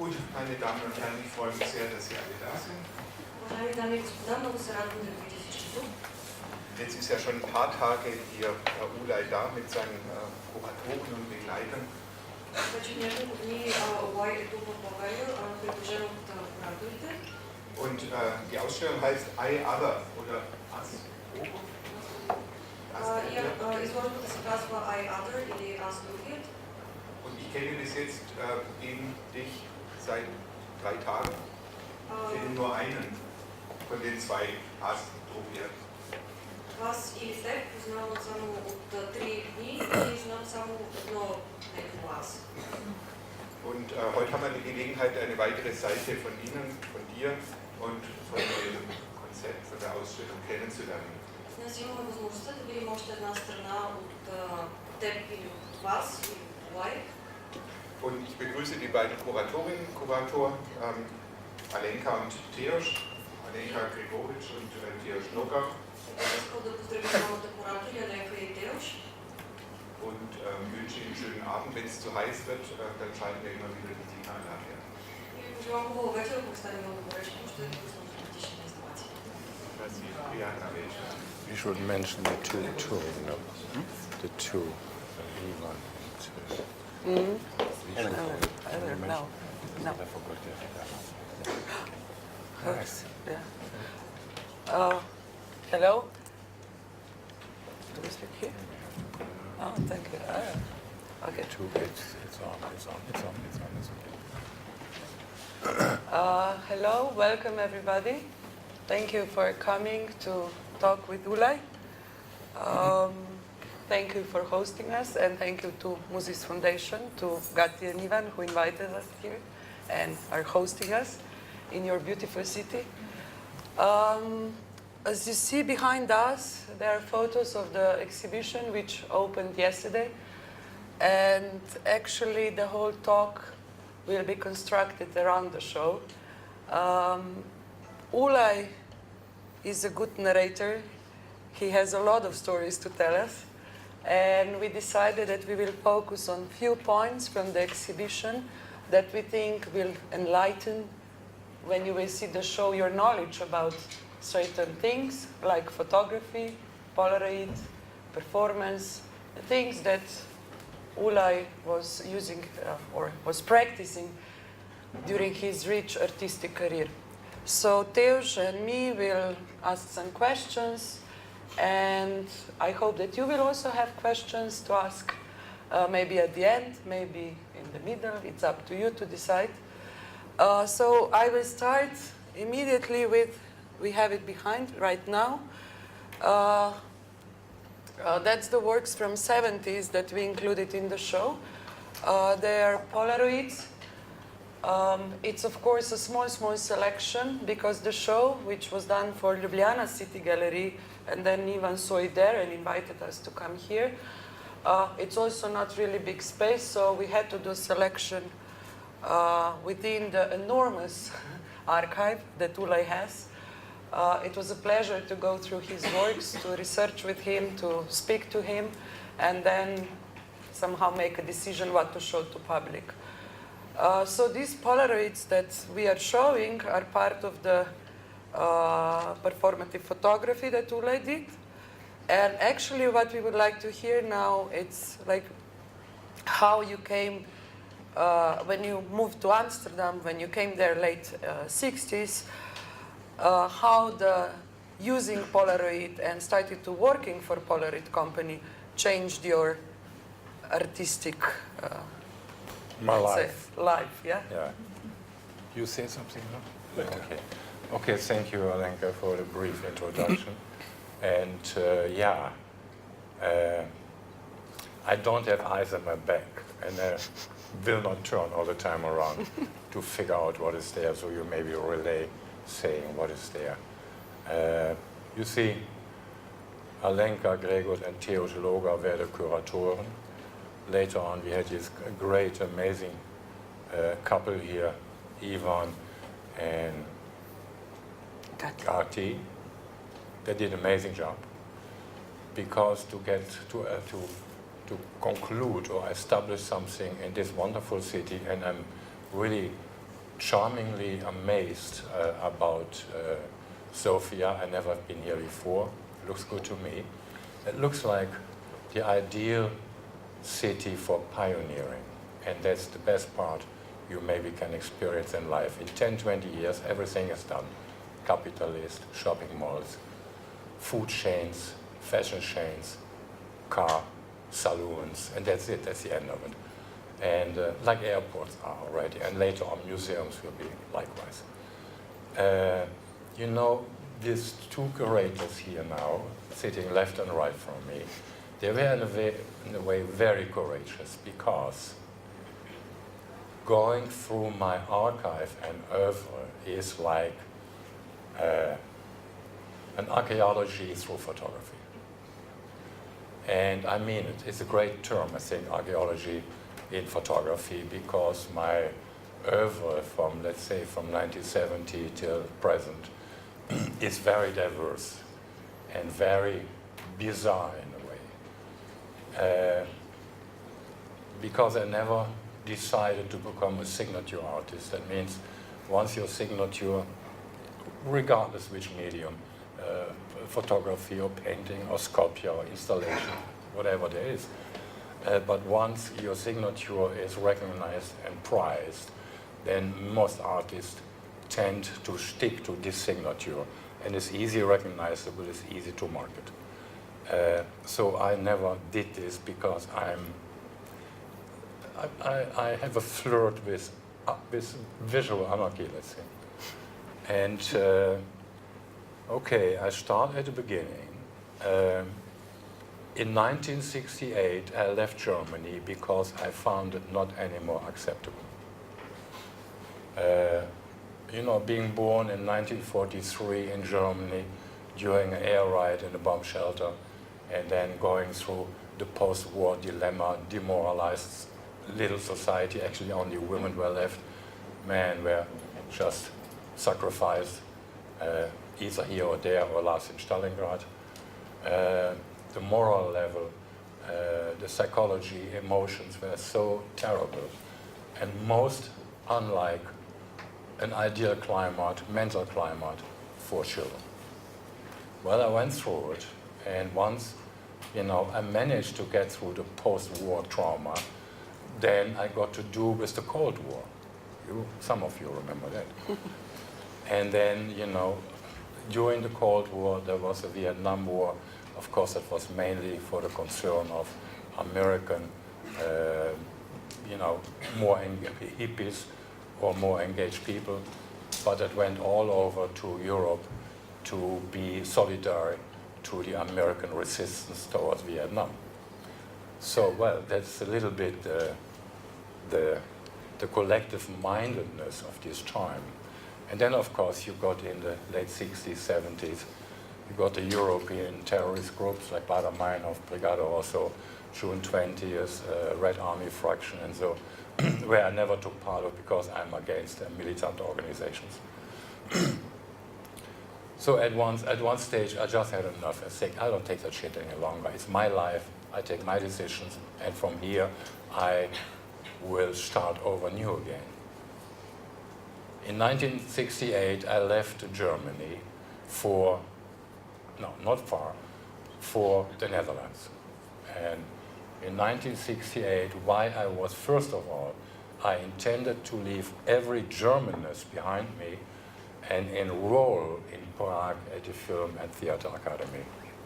Gut, meine Damen und Herren, ich freue mich sehr, dass Sie alle da sind. Jetzt ist ja schon ein paar Tage hier Herr ULAY da mit seinen Kuratoren und Begleitern. Und die Ausstellung heißt I Other oder Us. Und ich kenne bis jetzt eben dich seit 3 Tagen. Ich kenne nur einen von den 2 As probiert. Вас или теб познавам само от 3 дни и знам само едно негово аз. Und heute haben wir die Gelegenheit, eine weitere Seite von Ihnen, von dir und von dem Konzept, von der Ausstellung kennenzulernen. Днес имаме възможността да видим още една страна от теб или от вас, или от ULAY. Und ich begrüße die beiden Kuratorinnen und Kurator, Alenka und Teos, Alenka Gregoritsch und Teos Noga. Искам да поздравя двамата куратори, Аленка и Теос. Und wünsche Ihnen einen schönen Abend. Wenn es zu heiß wird, dann schalten wir immer wieder die Signale nachher. И ви пожелавам хубава вечер, ако стане много горещо, ще пуснем автоматични инсталации. We should mention the two, no? The two, Ivan and No. I forgot Nice. Yeah. Hello? Do we speak here? Oh, thank you. Okay. It's on. Hello, welcome everybody. Thank you for coming to talk with ULAY. Thank you for hosting us, and thank you to Musis Foundation, to Gatti and Ivan who invited us here and are hosting us in your beautiful city. As you see behind us, there are photos of the exhibition which opened yesterday, and actually the whole talk will be constructed around the show. ULAY is a good narrator. He has a lot of stories to tell us, and we decided that we will focus on few points from the exhibition that we think will enlighten, when you will see the show, your knowledge about certain things like photography, Polaroid, performance, things that ULAY was using or was practicing during his rich artistic career. So Teos and me will ask some questions, and I hope that you will also have questions to ask, maybe at the end, maybe in the middle. It's up to you to decide. So I will start immediately with, we have it behind right now. That's the works from 70s that we included in the show. They are Polaroids. It's of course a small selection because the show, which was done for Ljubljana City Gallery, and then Ivan saw it there and invited us to come here. It's also not really big space, so we had to do selection within the enormous archive that ULAY has. It was a pleasure to go through his works, to research with him, to speak to him, and then somehow make a decision what to show to public. So these Polaroids that we are showing are part of the performative photography that ULAY did. And actually what we would like to hear now, it's like how you came, when you moved to Amsterdam, when you came there late 60s, how the using Polaroid and started to working for Polaroid company changed your artistic My life. Life, yeah? Yeah. You say something now? Okay, thank you, Alenka, for the brief introduction. And I don't have eyes on my back, and I will not turn all the time around to figure out what is there, so you maybe relay saying what is there. You see, Alenka, Gregor, and Teos Loga were the curatoren. Later on, we had this great, amazing couple here, Ivan and Gatti. They did an amazing job, because to get to conclude or establish something in this wonderful city, and I'm really charmingly amazed about Sofia. I never been here before. It looks good to me. It looks like the ideal city for pioneering, and that's the best part you maybe can experience in life. In 10, 20 years, everything is done. Capitalist, shopping malls, food chains, fashion chains, car saloons, and that's it, that's the end of it. And like airports are already, and later on museums will be likewise. You know, these two curators here now, sitting left and right from me, they were in a way very courageous, because going through my archive and oeuvre is like an archaeology through photography. And I mean it, it's a great term, I think, archaeology in photography, because my oeuvre from, let's say, from 1970 till present is very diverse and very bizarre in a way. Because I never decided to become a signature artist. That means once your signature, regardless which medium, photography or painting or sculpture or installation, whatever there is, but once your signature is recognized and prized, then most artists tend to stick to this signature, and it's easy recognizable, it's easy to market. So I never did this because I have a flirt with visual anarchy, let's say. And okay, I start at the beginning. In 1968, I left Germany because I found it not anymore acceptable. You know, being born in 1943 in Germany during an air raid in a bomb shelter, and then going through the post-war dilemma, demoralized little society, actually only women were left, men were just sacrificed, either here or there or last in Stalingrad. The moral level, the psychology, emotions were so terrible, and most unlike an ideal climate, mental climate for children. Well, I went through it, and once, you know, I managed to get through the post-war trauma, then I got to do with the Cold War. Some of you remember that. And then, you know, during the Cold War, there was a Vietnam War. Of course, it was mainly for the concern of American, you know, more hippies or more engaged people, but it went all over to Europe to be solidary to the American resistance towards Vietnam. So, well, that's a little bit the collective mindedness of this time. And then, of course, you got in the late 60s, 70s, you got the European terrorist groups like Baader-Meinhof, Brigade Rosso, June 20th, Red Army Fraction, and so, where I never took part of because I'm against militant organizations. So at one stage, I just had enough. I said, I don't take that shit any longer. It's my life. I take my decisions, and from here, I will start over new again. In 1968, I left Germany for, no, not far, for the Netherlands. And in 1968, why I was, first of all, I intended to leave every Germanness behind me and enroll in Prague at the Film and Theater Academy.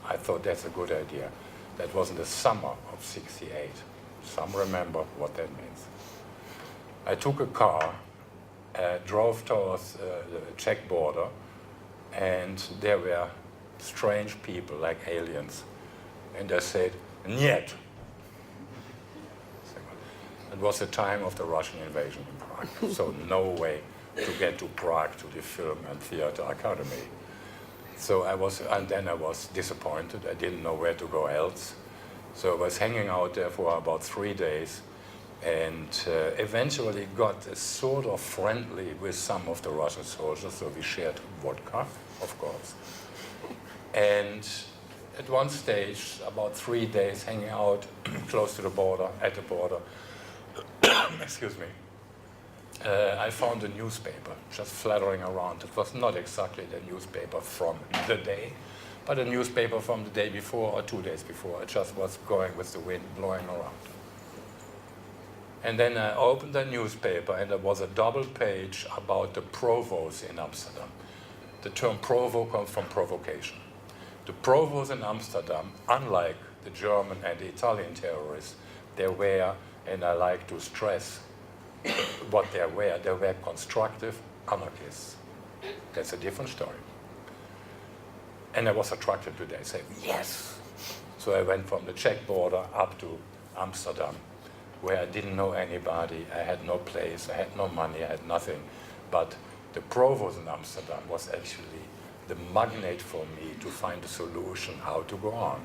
I thought that's a good idea. That was in the summer of '68. Some remember what that means. I took a car, drove towards the Czech border, and there were strange people like aliens. And I said, "Niet." It was the time of the Russian invasion in Prague, so no way to get to Prague to the Film and Theater Academy. So and then I was disappointed. I didn't know where to go else. So I was hanging out there for about 3 days, and eventually got a sort of friendly with some of the Russian soldiers, so we shared vodka, of course. And at one stage, about 3 days hanging out close to the border, at the border, excuse me, I found a newspaper just fluttering around. It was not exactly the newspaper from the day, but a newspaper from the day before or 2 days before. It just was going with the wind, blowing around. And then I opened the newspaper, and there was a double page about the provos in Amsterdam. The term provo comes from provocation. The provos in Amsterdam, unlike the German and the Italian terrorists, they were, and I like to stress what they were constructive anarchists. That's a different story. And I was attracted to that. I said, yes. So I went from the Czech border up to Amsterdam, where I didn't know anybody, I had no place, I had no money, I had nothing. But the provost in Amsterdam was actually the magnet for me to find a solution how to go on.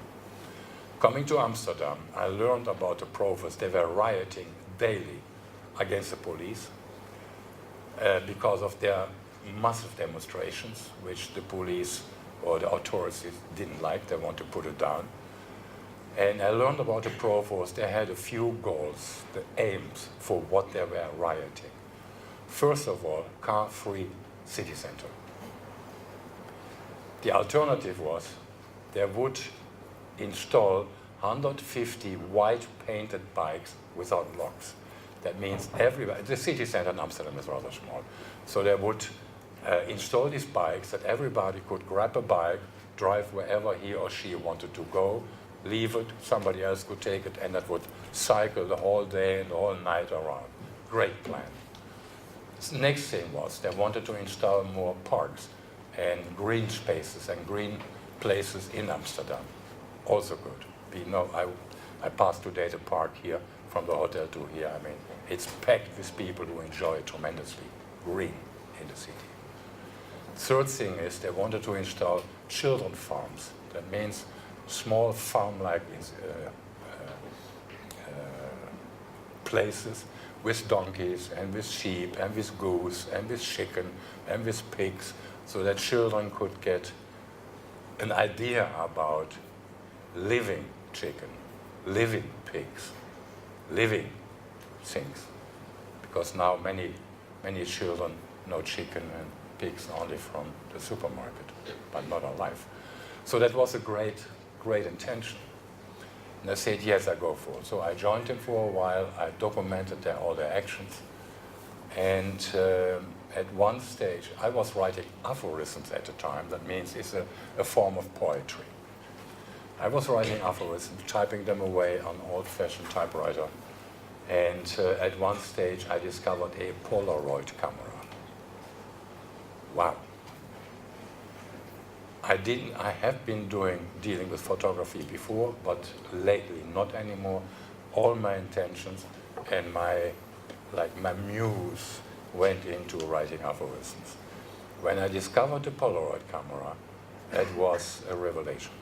Coming to Amsterdam, I learned about the provosts. They were rioting daily against the police because of their massive demonstrations, which the police or the authorities didn't like. They want to put it down. And I learned about the provost. They had a few goals, the aims for what they were rioting. First of all, car-free city center. The alternative was they would install 150 white painted bikes without locks. That means everybody, the city center in Amsterdam is rather small. So they would install these bikes that everybody could grab a bike, drive wherever he or she wanted to go, leave it, somebody else could take it, and that would cycle the whole day and the whole night around. Great plan. The next thing was they wanted to install more parks and green spaces and green places in Amsterdam. Also good. We know I passed today the park here from the hotel to here. I mean, it's packed with people who enjoy it tremendously. Green in the city. Third thing is they wanted to install children farms. That means small farm-like places with donkeys and with sheep and with goose and with chicken and with pigs, so that children could get an idea about living chicken, living pigs, living things. Because now many children know chicken and pigs only from the supermarket, but not alive. So that was a great intention. And I said, yes, I go for it. So I joined him for a while. I documented all their actions. And at one stage, I was writing aphorisms at the time. That means it's a form of poetry. I was writing aphorisms, typing them away on old-fashioned typewriter. And at one stage, I discovered a Polaroid camera. Wow. I have been dealing with photography before, but lately not anymore. All my intentions and my muse went into writing aphorisms. When I discovered the Polaroid camera, it was a revelation,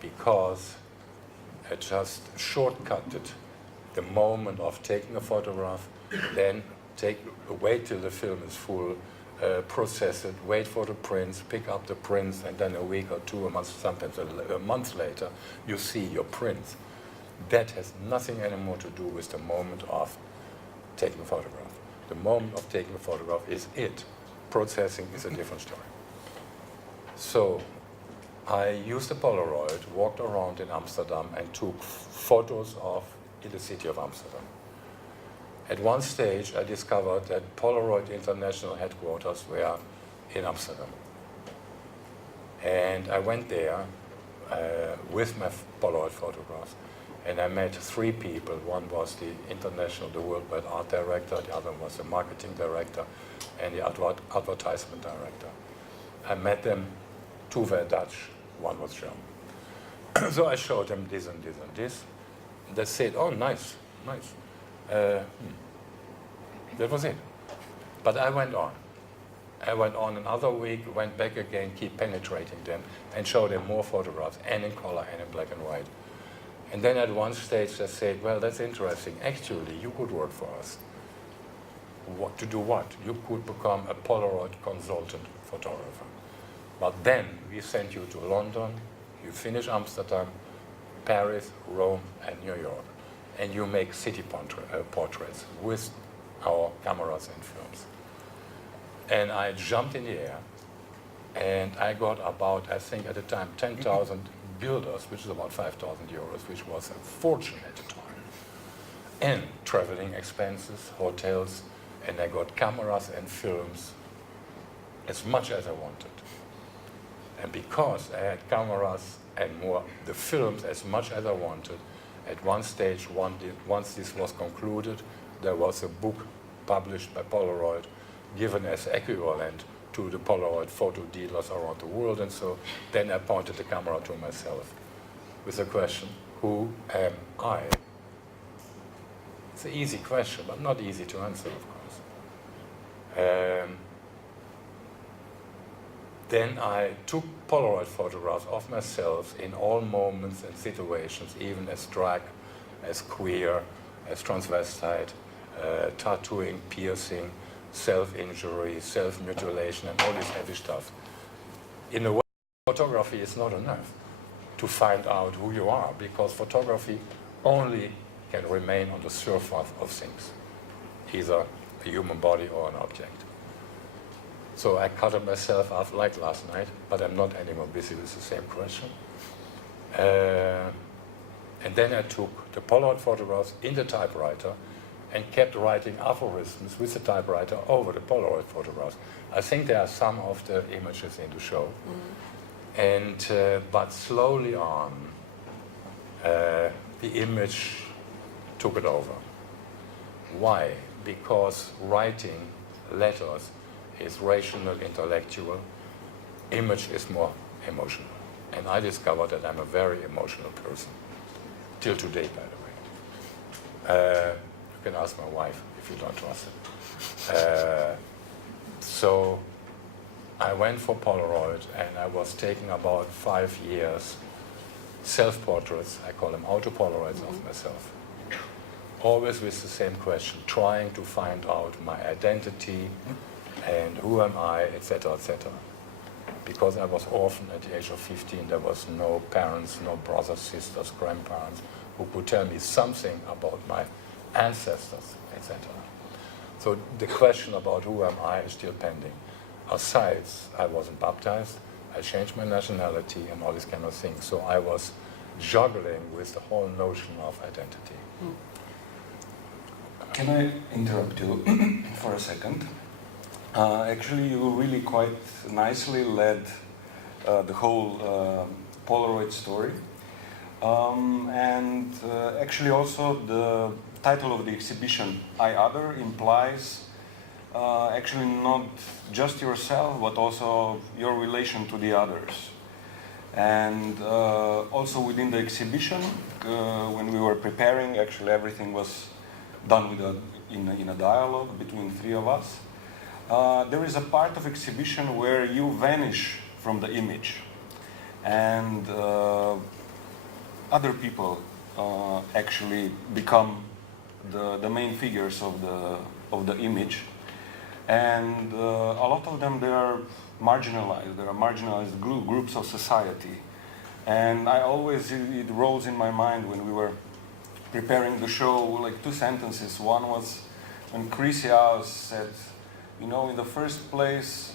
because I just shortcutted the moment of taking a photograph, then wait till the film is full, process it, wait for the prints, pick up the prints, and then a week or two, a month, sometimes a month later, you see your prints. That has nothing anymore to do with the moment of taking a photograph. The moment of taking a photograph is it. Processing is a different story. So I used the Polaroid, walked around in Amsterdam, and took photos in the city of Amsterdam. At one stage, I discovered that Polaroid International headquarters were in Amsterdam. And I went there with my Polaroid photographs, and I met three people. One was the worldwide art director, the other was the marketing director, and the advertisement director. I met them. Two were Dutch, one was German. So I showed them this and this and this. And they said, oh, nice, nice. That was it. But I went on. I went on another week, went back again, keep penetrating them, and showed them more photographs, and in color and in black and white. And then at one stage they said, well, that's interesting. Actually, you could work for us. What, to do what? You could become a Polaroid consultant photographer. But then we send you to London, you finish Amsterdam, Paris, Rome, and New York. And you make city portraits with our cameras and films. And I jumped in the air, and I got about, I think at the time, 10,000 guilders, which is about 5,000 euros, which was a fortune at the time. And traveling expenses, hotels, and I got cameras and films as much as I wanted. And because I had cameras and more, the films as much as I wanted, at one stage, once this was concluded, there was a book published by Polaroid, given as equivalent to the Polaroid photo dealers around the world. And so then I pointed the camera to myself with the question, who am I? It's an easy question, but not easy to answer, of course. Then I took Polaroid photographs of myself in all moments and situations, even as drag, as queer, as transvestite, tattooing, piercing, self-injury, self-mutilation, and all this heavy stuff. In a way, photography is not enough to find out who you are, because photography only can remain on the surface of things, either a human body or an object. So I cut myself off like last night, but I'm not anymore busy with the same question. And then I took the Polaroid photographs in the typewriter and kept writing aphorisms with the typewriter over the Polaroid photographs. I think there are some of the images in the show. And but slowly on, the image took it over. Why? Because writing letters is rational, intellectual. Image is more emotional. And I discovered that I'm a very emotional person. Till today, by the way. You can ask my wife if you don't trust it. So I went for Polaroid, and I was taking about 5 years self-portraits, I call them auto-Polaroids of myself. Always with the same question, trying to find out my identity and who am I, etc., etc. Because I was orphaned at the age of 15, there was no parents, no brothers, sisters, grandparents who could tell me something about my ancestors, etc. So the question about who am I is still pending. Besides, I wasn't baptized, I changed my nationality and all these kind of things. So I was juggling with the whole notion of identity. Can I interrupt you for a second? Actually, you really quite nicely led the whole Polaroid story. And actually also the title of the exhibition, I Other, implies actually not just yourself, but also your relation to the others. And also within the exhibition, when we were preparing, actually everything was done with in a dialogue between 3 of us. There is a part of exhibition where you vanish from the image, and other people actually become the main figures of the image, and a lot of them, they are marginalized. There are marginalized groups of society, and I always, it rolls in my mind when we were preparing the show, like 2 sentences. One was when Chrysias said, you know, in the first place,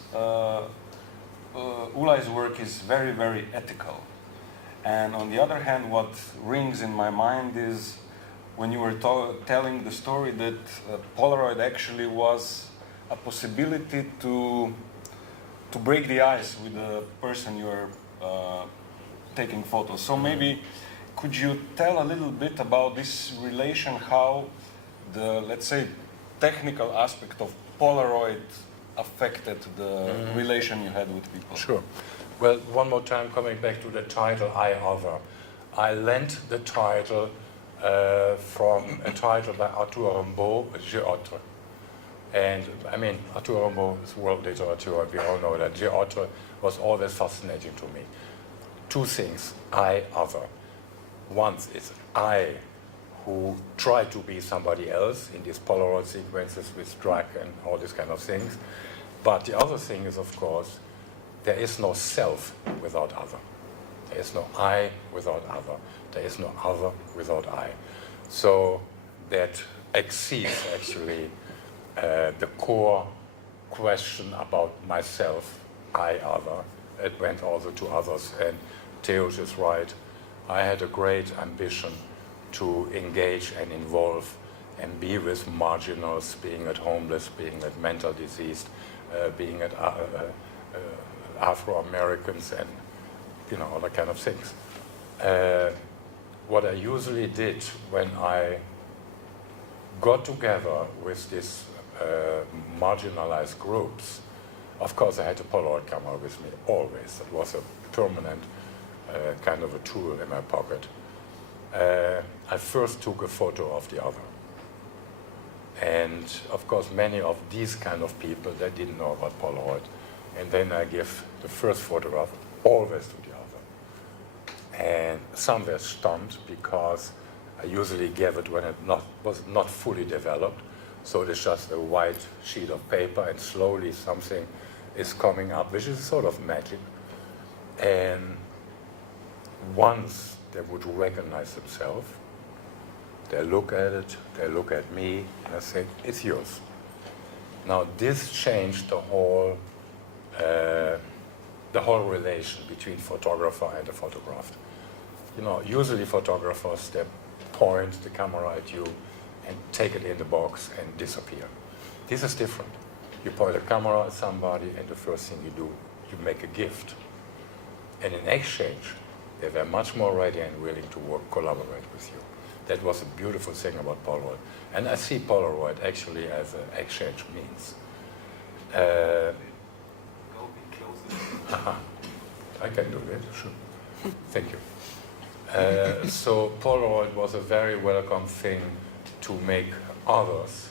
ULAY's work is very, very ethical. And on the other hand, what rings in my mind is when you were telling the story that Polaroid actually was a possibility to break the ice with the person you are taking photos. So maybe could you tell a little bit about this relation, how the, let's say, technical aspect of Polaroid affected the relation you had with people? Sure. Well, one more time, coming back to the title, I Other. I lent the title from a title by Arthur Rimbaud, Je Autre. And I mean, Arthur Rimbaud is world literature, and we all know that. Je Autre was always fascinating to me. 2 things, I Other. One is I, who try to be somebody else in these Polaroid sequences with drag and all these kind of things. But the other thing is, of course, there is no self without other. There is no I without other. There is no other without I. So that exceeds actually the core question about myself, I, other, it went also to others. And Teos is right. I had a great ambition to engage and involve and be with marginals, being at homeless, being at mental diseased, being at Afro-Americans and other kind of things. What I usually did when I got together with these marginalized groups, of course I had a Polaroid camera with me always. It was a permanent kind of a tool in my pocket. I first took a photo of the other. And of course many of these kind of people, they didn't know about Polaroid. And then I give the first photograph always to the other. And some were stunned because I usually gave it when it was not fully developed. So it's just a white sheet of paper and slowly something is coming up, which is sort of magic. And once they would recognize themselves, they look at it, they look at me, and I say, it's yours. Now this changed the whole relation between photographer and the photographed. Usually photographers, they point the camera at you and take it in the box and disappear. This is different. You point a camera at somebody and the first thing you do, you make a gift. And in exchange, they were much more ready and willing to collaborate with you. That was a beautiful thing about Polaroid. And I see Polaroid actually as an exchange means. Go a bit closer. I can do that, sure. Thank you. So Polaroid was a very welcome thing to make others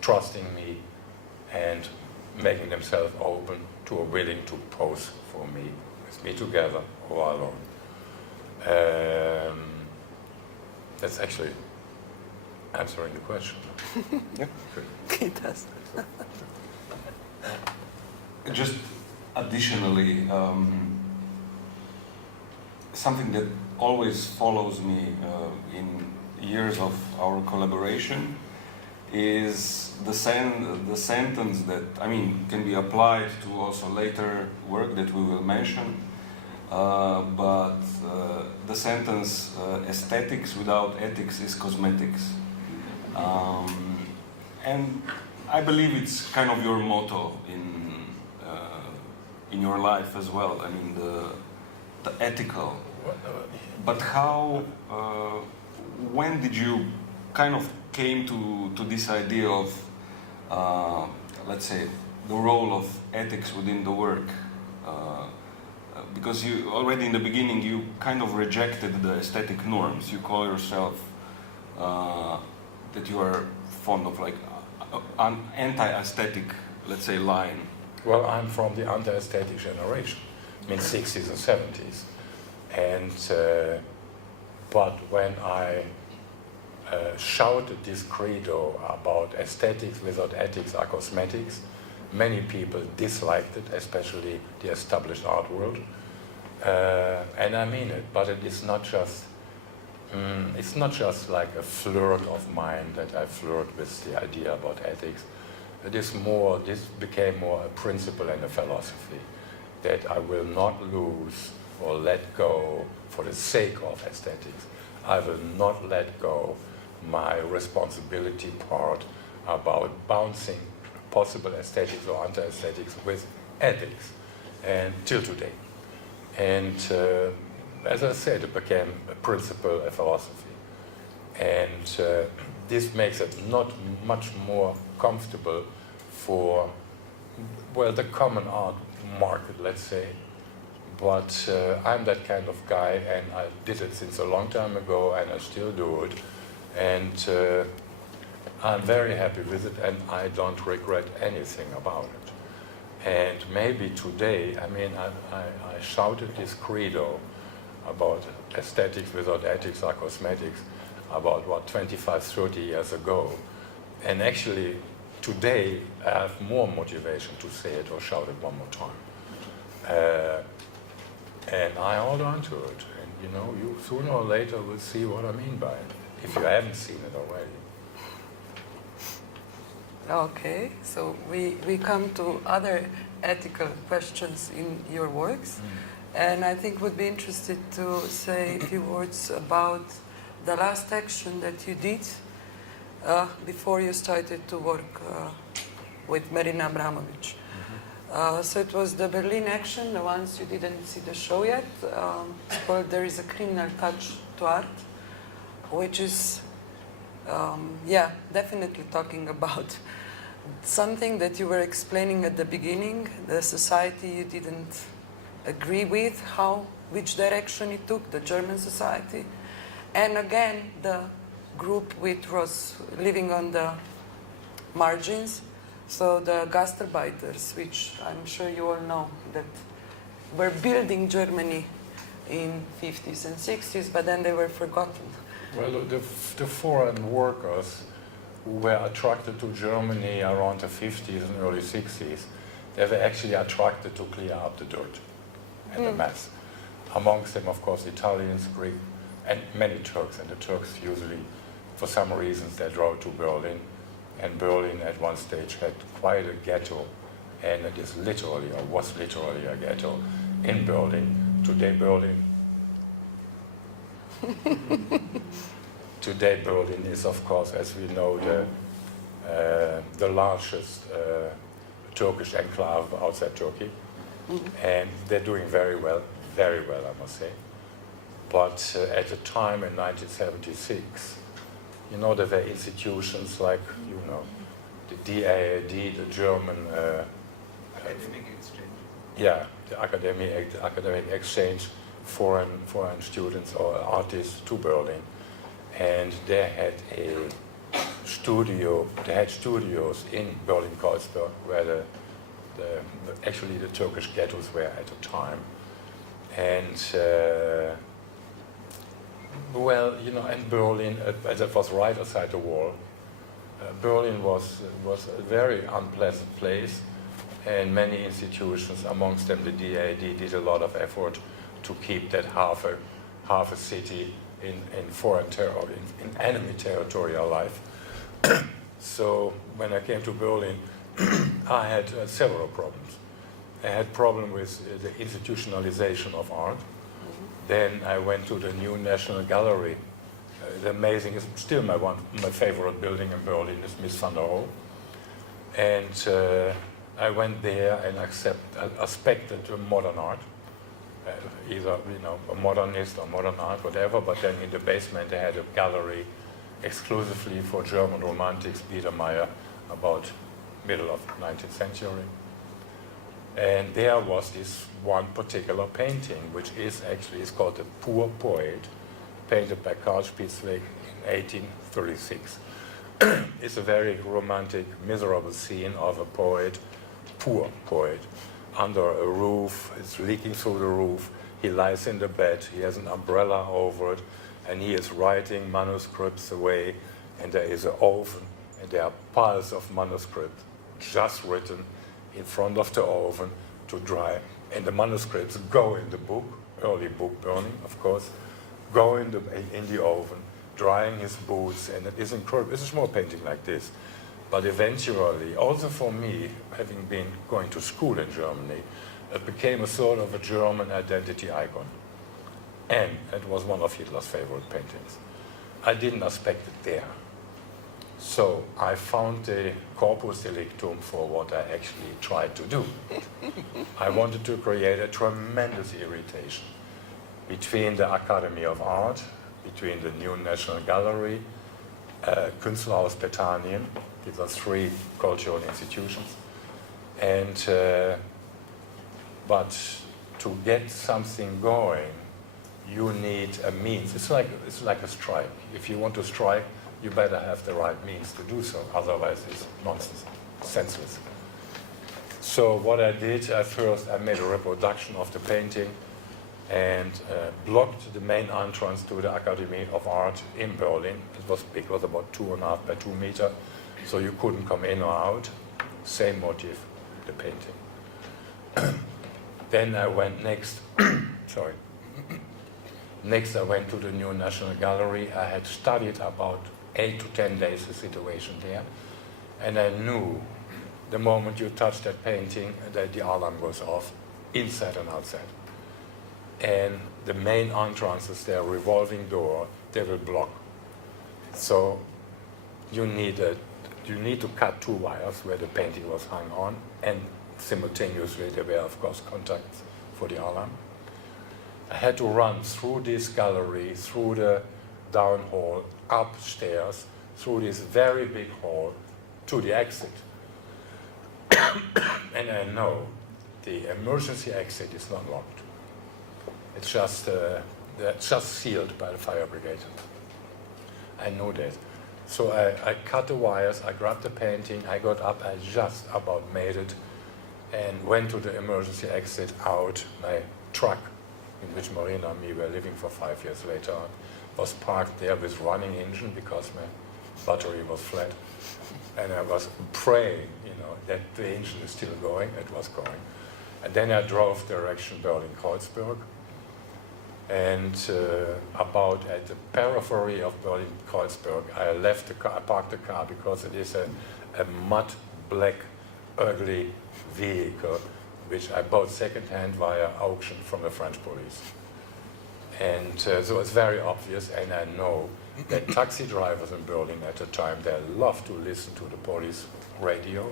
trusting me and making themselves open to or willing to pose for me, with me together or alone. That's actually answering the question. Yeah. It does. Just additionally, something that always follows me in years of our collaboration is the sentence that, can be applied to also later work that we will mention, but the sentence, aesthetics without ethics is cosmetics. And I believe it's kind of your motto in your life as well. The ethical. But how, when did you kind of came to this idea of, let's say, the role of ethics within the work? Because you already in the beginning, you kind of rejected the aesthetic norms. You call yourself that you are fond of like an anti-aesthetic, let's say, line. Well, I'm from the anti-aesthetic generation, 60s and 70s. And, but when I shouted this credo about aesthetics without ethics are cosmetics, many people disliked it, especially the established art world. And I mean it, but it is not just, it's not just like a flirt of mine that I flirt with the idea about ethics. It is more, this became more a principle and a philosophy that I will not lose or let go for the sake of aesthetics. I will not let go my responsibility part about bouncing possible aesthetics or anti-aesthetics with ethics, and till today. And as I said, it became a principle, a philosophy. And this makes it not much more comfortable for, well, the common art market, let's say. But I'm that kind of guy, and I did it since a long time ago, and I still do it. And I'm very happy with it, and I don't regret anything about it. And maybe today, I shouted this credo about aesthetics without ethics are cosmetics about, 25, 30 years ago. And actually, today, I have more motivation to say it or shout it one more time. And I hold on to it. And you sooner or later will see what I mean by it, if you haven't seen it already. Okay, so we come to other ethical questions in your works. And I think would be interested to say a few words about the last action that you did before you started to work with Marina Abramovic. So it was the Berlin action, the ones you didn't see the show yet. It's called There is a Criminal Touch to Art, which is, definitely talking about something that you were explaining at the beginning, the society you didn't agree with, which direction it took, the German society. And again, the group which was living on the margins, so the Gastarbeiters, which I'm sure you all know, that were building Germany in 50s and 60s, but then they were forgotten. Well, the foreign workers who were attracted to Germany around the 50s and early 60s, they were actually attracted to clear up the dirt and the mess. Amongst them, of course, Italians, Greek, and many Turks. And the Turks usually, for some reasons, they drove to Berlin. And Berlin at one stage had quite a ghetto, and it is literally, or was literally a ghetto in Berlin. Today Berlin is, of course, as we know, the largest Turkish enclave outside Turkey. And they're doing very well, I must say. But at the time in 1976, there were institutions like, the DAAD, the German Academic exchange. Yeah, the academic exchange, foreign students or artists to Berlin, and they had studios in Berlin-Kreuzberg where actually the Turkish ghettos were at the time, and in Berlin, that was right outside the wall. Berlin was a very unpleasant place, and many institutions, amongst them the DAD, did a lot of effort to keep that half a city in enemy territory alive. So when I came to Berlin, I had several problems. I had problem with the institutionalization of art. Then I went to the new National Gallery. The amazing, is still my favorite building in Berlin is Mies van der Rohe. And I went there and expected modern art, either a modernist or modern art, whatever. But then in the basement they had a gallery exclusively for German romantics, Biedermeier, about middle of 19th century. And there was this one particular painting, which is called the Poor Poet, painted by Karl Spitzweg in 1836. It's a very romantic, miserable scene of a poet, poor poet, under a roof. It's leaking through the roof. He lies in the bed. He has an umbrella over it, and he is writing manuscripts away. And there is an oven, and there are piles of manuscripts just written in front of the oven to dry. And the manuscripts go in the book, early book burning, of course, go in the oven, drying his boots, and it is incredible. It's a small painting like this. But eventually, also for me, having been going to school in Germany, it became a sort of a German identity icon. And it was one of Hitler's favorite paintings. I didn't expect it there. So I found the corpus delictum for what I actually tried to do. I wanted to create a tremendous irritation between the Academy of Art, between the new National Gallery, Künstlerhaus Bethanien. These are three cultural institutions. And but to get something going, you need a means. It's like a strike. If you want to strike, you better have the right means to do so. Otherwise, it's nonsense, senseless. So what I did, I made a reproduction of the painting and blocked the main entrance to the Academy of Art in Berlin. It was big, it was about 2.5 by 2 meters, so you couldn't come in or out. Same motif, the painting. Then I went next, sorry. Next I went to the new National Gallery. I had studied about 8 to 10 days the situation there. And I knew the moment you touch that painting that the alarm goes off, inside and outside. And the main entrances, their revolving door, they will block. So you need to cut 2 wires where the painting was hung on, and simultaneously there were of course contacts for the alarm. I had to run through this gallery, through the down hall, upstairs, through this very big hall to the exit. And I know the emergency exit is not locked. It's just sealed by the fire brigade. I know that. So I cut the wires, I grabbed the painting, I got up, I just about made it, and went to the emergency exit out. My truck, in which Marina and me were living for 5 years later on, was parked there with running engine because my battery was flat. And I was praying, that the engine is still going. It was going. And then I drove direction Berlin-Kreuzberg. And about at the periphery of Berlin-Kreuzberg, I left the car, I parked the car because it is a mud black, ugly vehicle, which I bought secondhand via auction from the French police. And so it's very obvious, and I know that taxi drivers in Berlin at the time, they love to listen to the police radio.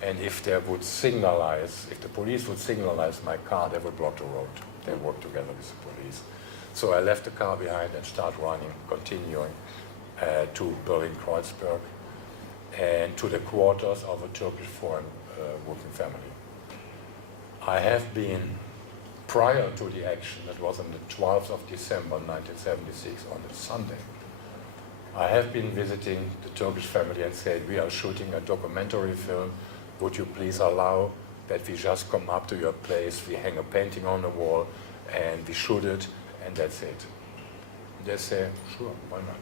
And if they would signalize, if the police would signalize my car, they would block the road. They work together with the police. So I left the car behind and started running, continuing to Berlin-Kreuzberg and to the quarters of a Turkish foreign working family. I have been, prior to the action, that was on the 12th of December 1976, on a Sunday, I have been visiting the Turkish family and said, we are shooting a documentary film. Would you please allow that we just come up to your place, we hang a painting on the wall, and we shoot it, and that's it. They say, sure, why not?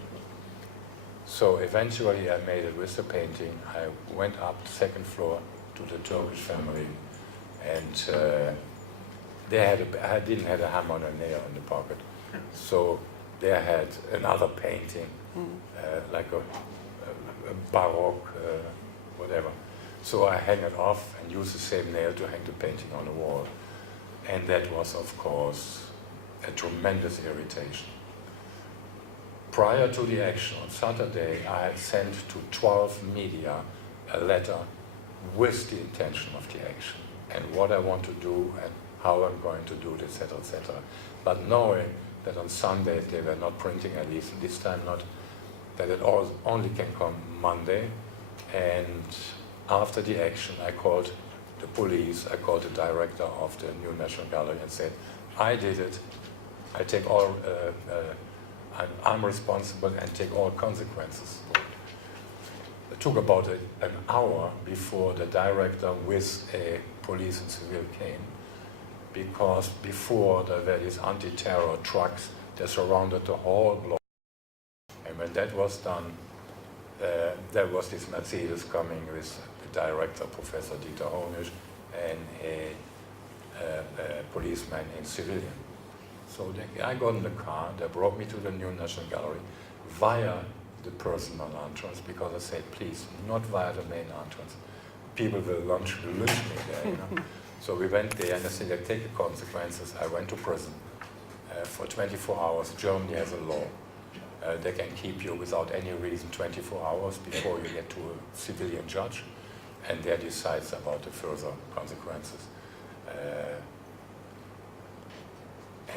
So eventually I made it with the painting. I went up the second floor to the Turkish family, and I didn't have a hammer and a nail in the pocket. So they had another painting, like a Baroque, whatever. So I hang it off and use the same nail to hang the painting on the wall. And that was, of course, a tremendous irritation. Prior to the action on Saturday, I had sent to 12 media a letter with the intention of the action and what I want to do and how I'm going to do it, etc., etc. But knowing that on Sunday they were not printing, at least this time not, that it only can come Monday. And after the action, I called the police, I called the director of the New National Gallery and said, I did it, I take all, I'm responsible and take all consequences. It took about an hour before the director with a police and civil came, because before there were these anti-terror trucks that surrounded the whole block. And when that was done, there was this Mercedes coming with the director, Professor Dieter Honisch, and a policeman in civilian. So I got in the car, they brought me to the New National Gallery via the personal entrance, because I said, please, not via the main entrance. People will lynch me there, So we went there and I said, take the consequences. I went to prison for 24 hours. Germany has a law. They can keep you without any reason 24 hours before you get to a civilian judge, and there decides about the further consequences.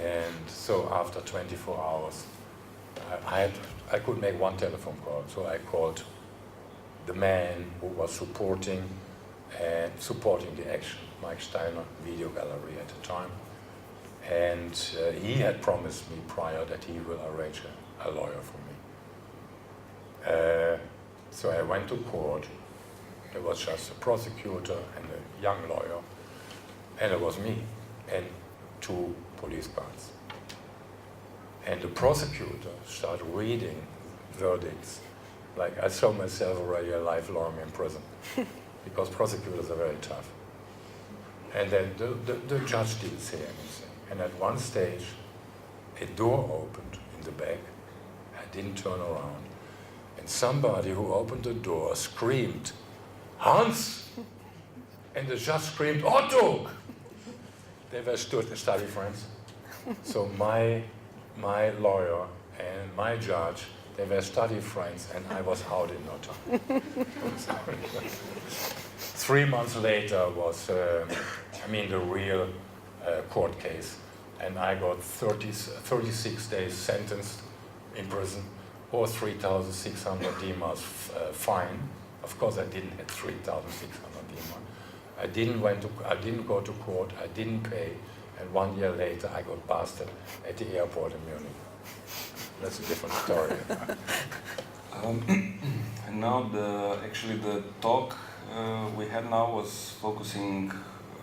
And so after 24 hours, I could make one telephone call. So I called the man who was supporting the action, Mike Steiner Video Gallery at the time. And he had promised me prior that he will arrange a lawyer for me. So I went to court. There was just a prosecutor and a young lawyer, and it was me and 2 police guards. And the prosecutor started reading verdicts, like I saw myself already a lifelong in prison, because prosecutors are very tough. And then the judge didn't say anything. And at one stage, a door opened in the back. I didn't turn around. And somebody who opened the door screamed, "Hans!" And they just screamed, "Otto!" They were study friends. So my lawyer and my judge, they were study friends, and I was out in no time. 3 months later was, the real court case, and I got 36 days sentenced in prison, or 3,600 DMAs fine. Of course, I didn't have 3,600 DMAs. I didn't go to court. I didn't pay, and 1 year later, I got busted at the airport in Munich. That's a different story. And now the talk we had now was focusing,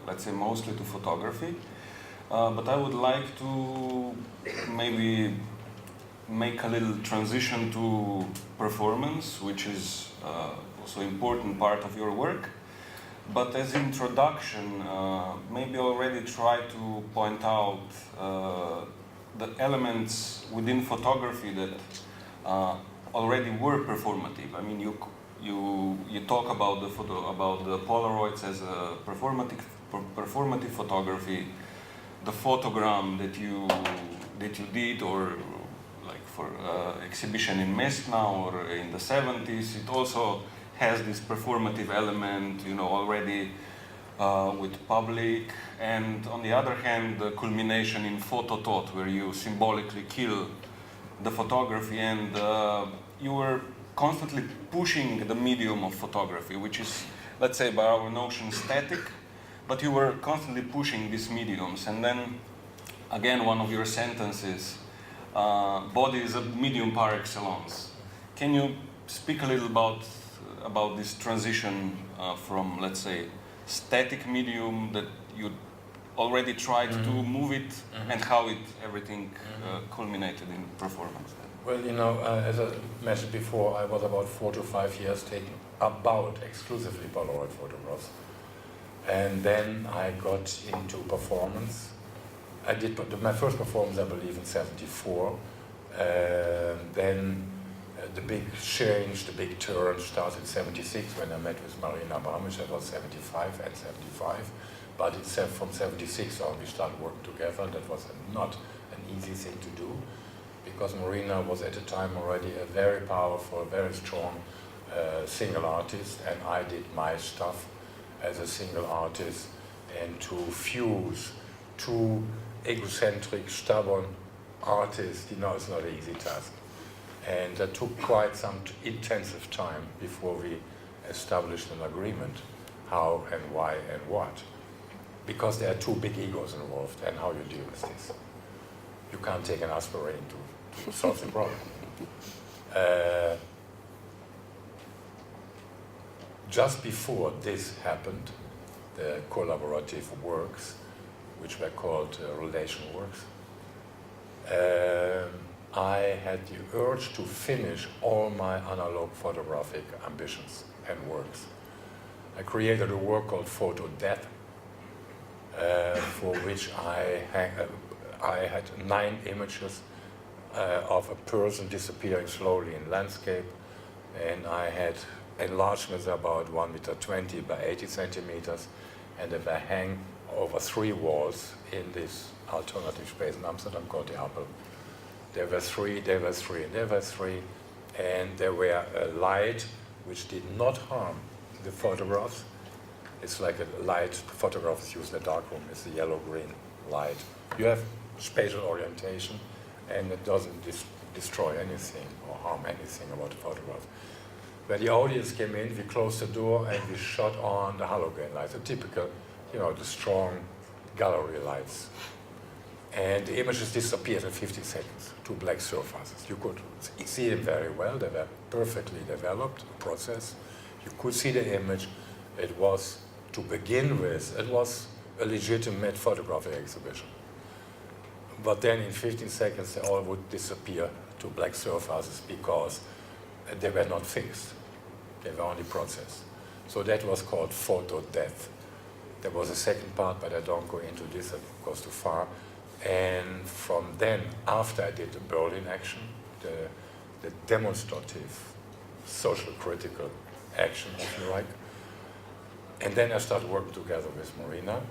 let's say, mostly to photography. But I would like to maybe make a little transition to performance, which is also an important part of your work. But as introduction, maybe already try to point out the elements within photography that already were performative. I mean, you talk about the Polaroids as a performative photography, the photogram that you did, or like for exhibition in Mestna or in the 70s, it also has this performative element, already with public. And on the other hand, the culmination in photo thought, where you symbolically kill the photography, and you were constantly pushing the medium of photography, which is, let's say, by our notion, static, but you were constantly pushing these mediums. And then, again, one of your sentences, body is a medium par excellence. Can you speak a little about this transition from, let's say, static medium that you already tried to move it, and how everything culminated in performance? Well, as I mentioned before, I was about 4 to 5 years taking about exclusively Polaroid photographs. And then I got into performance. I did my first performance, I believe, in 74. Then the big change, the big turn started in 76 when I met with Marina Abramovic. I was 75 and 75. But from 76 on, we started working together. That was not an easy thing to do, because Marina was at the time already a very powerful, very strong single artist, and I did my stuff as a single artist. And to fuse two egocentric, stubborn artists, it's not an easy task. And that took quite some intensive time before we established an agreement, how and why and what. Because there are two big egos involved, and how you deal with this. You can't take an aspirin to solve the problem. Just before this happened, the collaborative works, which were called relation works, I had the urge to finish all my analog photographic ambitions and works. I created a work called Photo Death, for which I had 9 images of a person disappearing slowly in landscape, and I had enlargements about 1.20 meters by 80 centimeters, and they were hang over 3 walls in this alternative space in Amsterdam called the Apple. There were 3, there were 3, and there were 3, and there were a light which did not harm the photographs. It's like a light, photographs used in a darkroom, it's a yellow-green light. You have spatial orientation, and it doesn't destroy anything or harm anything about the photograph. When the audience came in, we closed the door and we shot on the halogen lights, the typical, the strong gallery lights. And the images disappeared in 15 seconds to black surfaces. You could see them very well. They were perfectly developed, process. You could see the image. It was, to begin with, it was a legitimate photographic exhibition. But then in 15 seconds, they all would disappear to black surfaces because they were not fixed. They were only processed. So that was called photo death. There was a second part, but I don't go into this, it goes too far. And from then, after I did the Berlin action, the demonstrative social critical action, if you like. And then I started working together with Marina.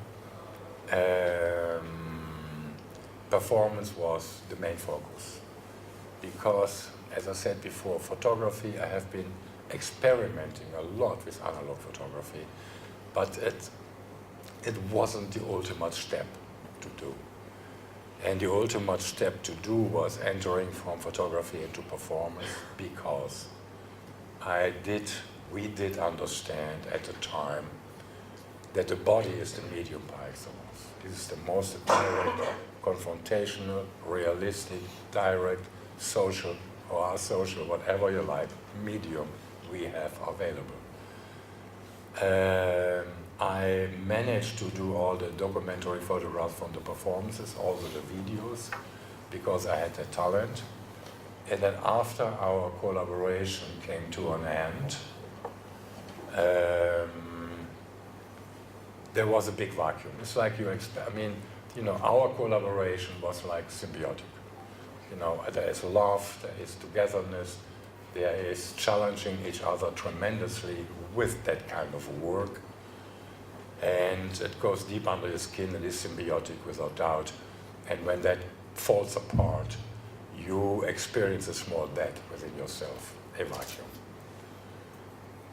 Performance was the main focus because, as I said before, photography, I have been experimenting a lot with analog photography, but it wasn't the ultimate step to do. And the ultimate step to do was entering from photography into performance, because we did understand at the time that the body is the medium par excellence. This is the most direct, confrontational, realistic, direct, social or asocial, whatever you like, medium we have available. I managed to do all the documentary photographs from the performances, also the videos, because I had the talent. And then after our collaboration came to an end, there was a big vacuum. It's like our collaboration was like symbiotic. There is love, there is togetherness, there is challenging each other tremendously with that kind of work. And it goes deep under the skin and is symbiotic without doubt. And when that falls apart, you experience a small death within yourself, a vacuum.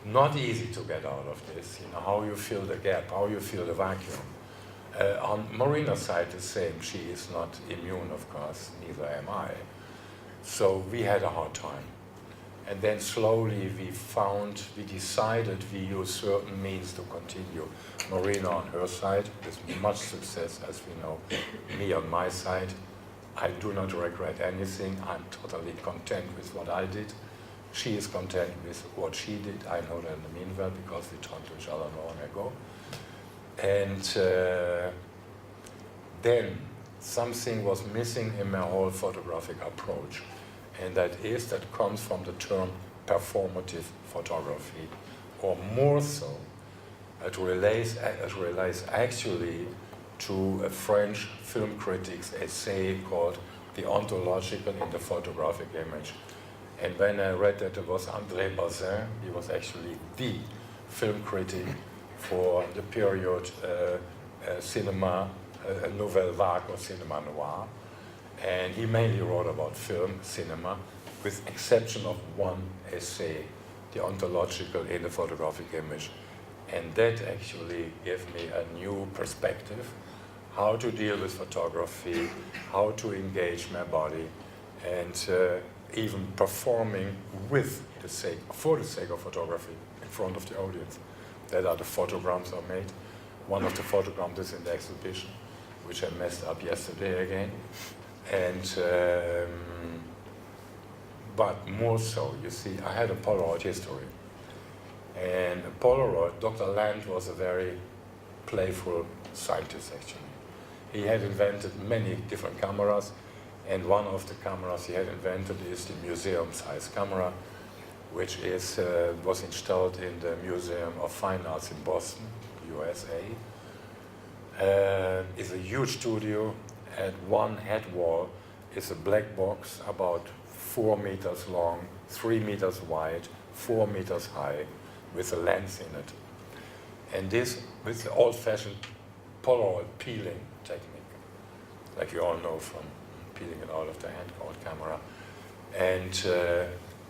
Not easy to get out of this, how you fill the gap, how you fill the vacuum. On Marina's side, the same. She is not immune, of course, neither am I. So we had a hard time. And then slowly we decided we use certain means to continue. Marina on her side, with much success, as we know. Me on my side, I do not regret anything. I'm totally content with what I did. She is content with what she did. I know that in the meanwhile, because we talked to each other long ago. And then something was missing in my whole photographic approach. And that comes from the term performative photography, or more so, it relates actually to a French film critic's essay called The Ontological in the Photographic Image. And when I read that it was André Bazin, he was actually the film critic for the period cinema, nouvelle vague or cinema noir. And he mainly wrote about film, cinema, with exception of one essay, The Ontological in the Photographic Image. And that actually gave me a new perspective, how to deal with photography, how to engage my body, and even performing for the sake of photography in front of the audience. That are the photograms are made. One of the photograms is in the exhibition, which I messed up yesterday again. And but more so, you see, I had a Polaroid history. And a Polaroid, Dr. Land was a very playful scientist, actually. He had invented many different cameras, and one of the cameras he had invented is the museum-sized camera, which was installed in the Museum of Fine Arts in Boston, USA. It's a huge studio. At one head wall is a black box about 4 meters long, 3 meters wide, 4 meters high, with a lens in it. And this with the old-fashioned Polaroid peeling technique, like you all know from peeling it out of the handheld camera. And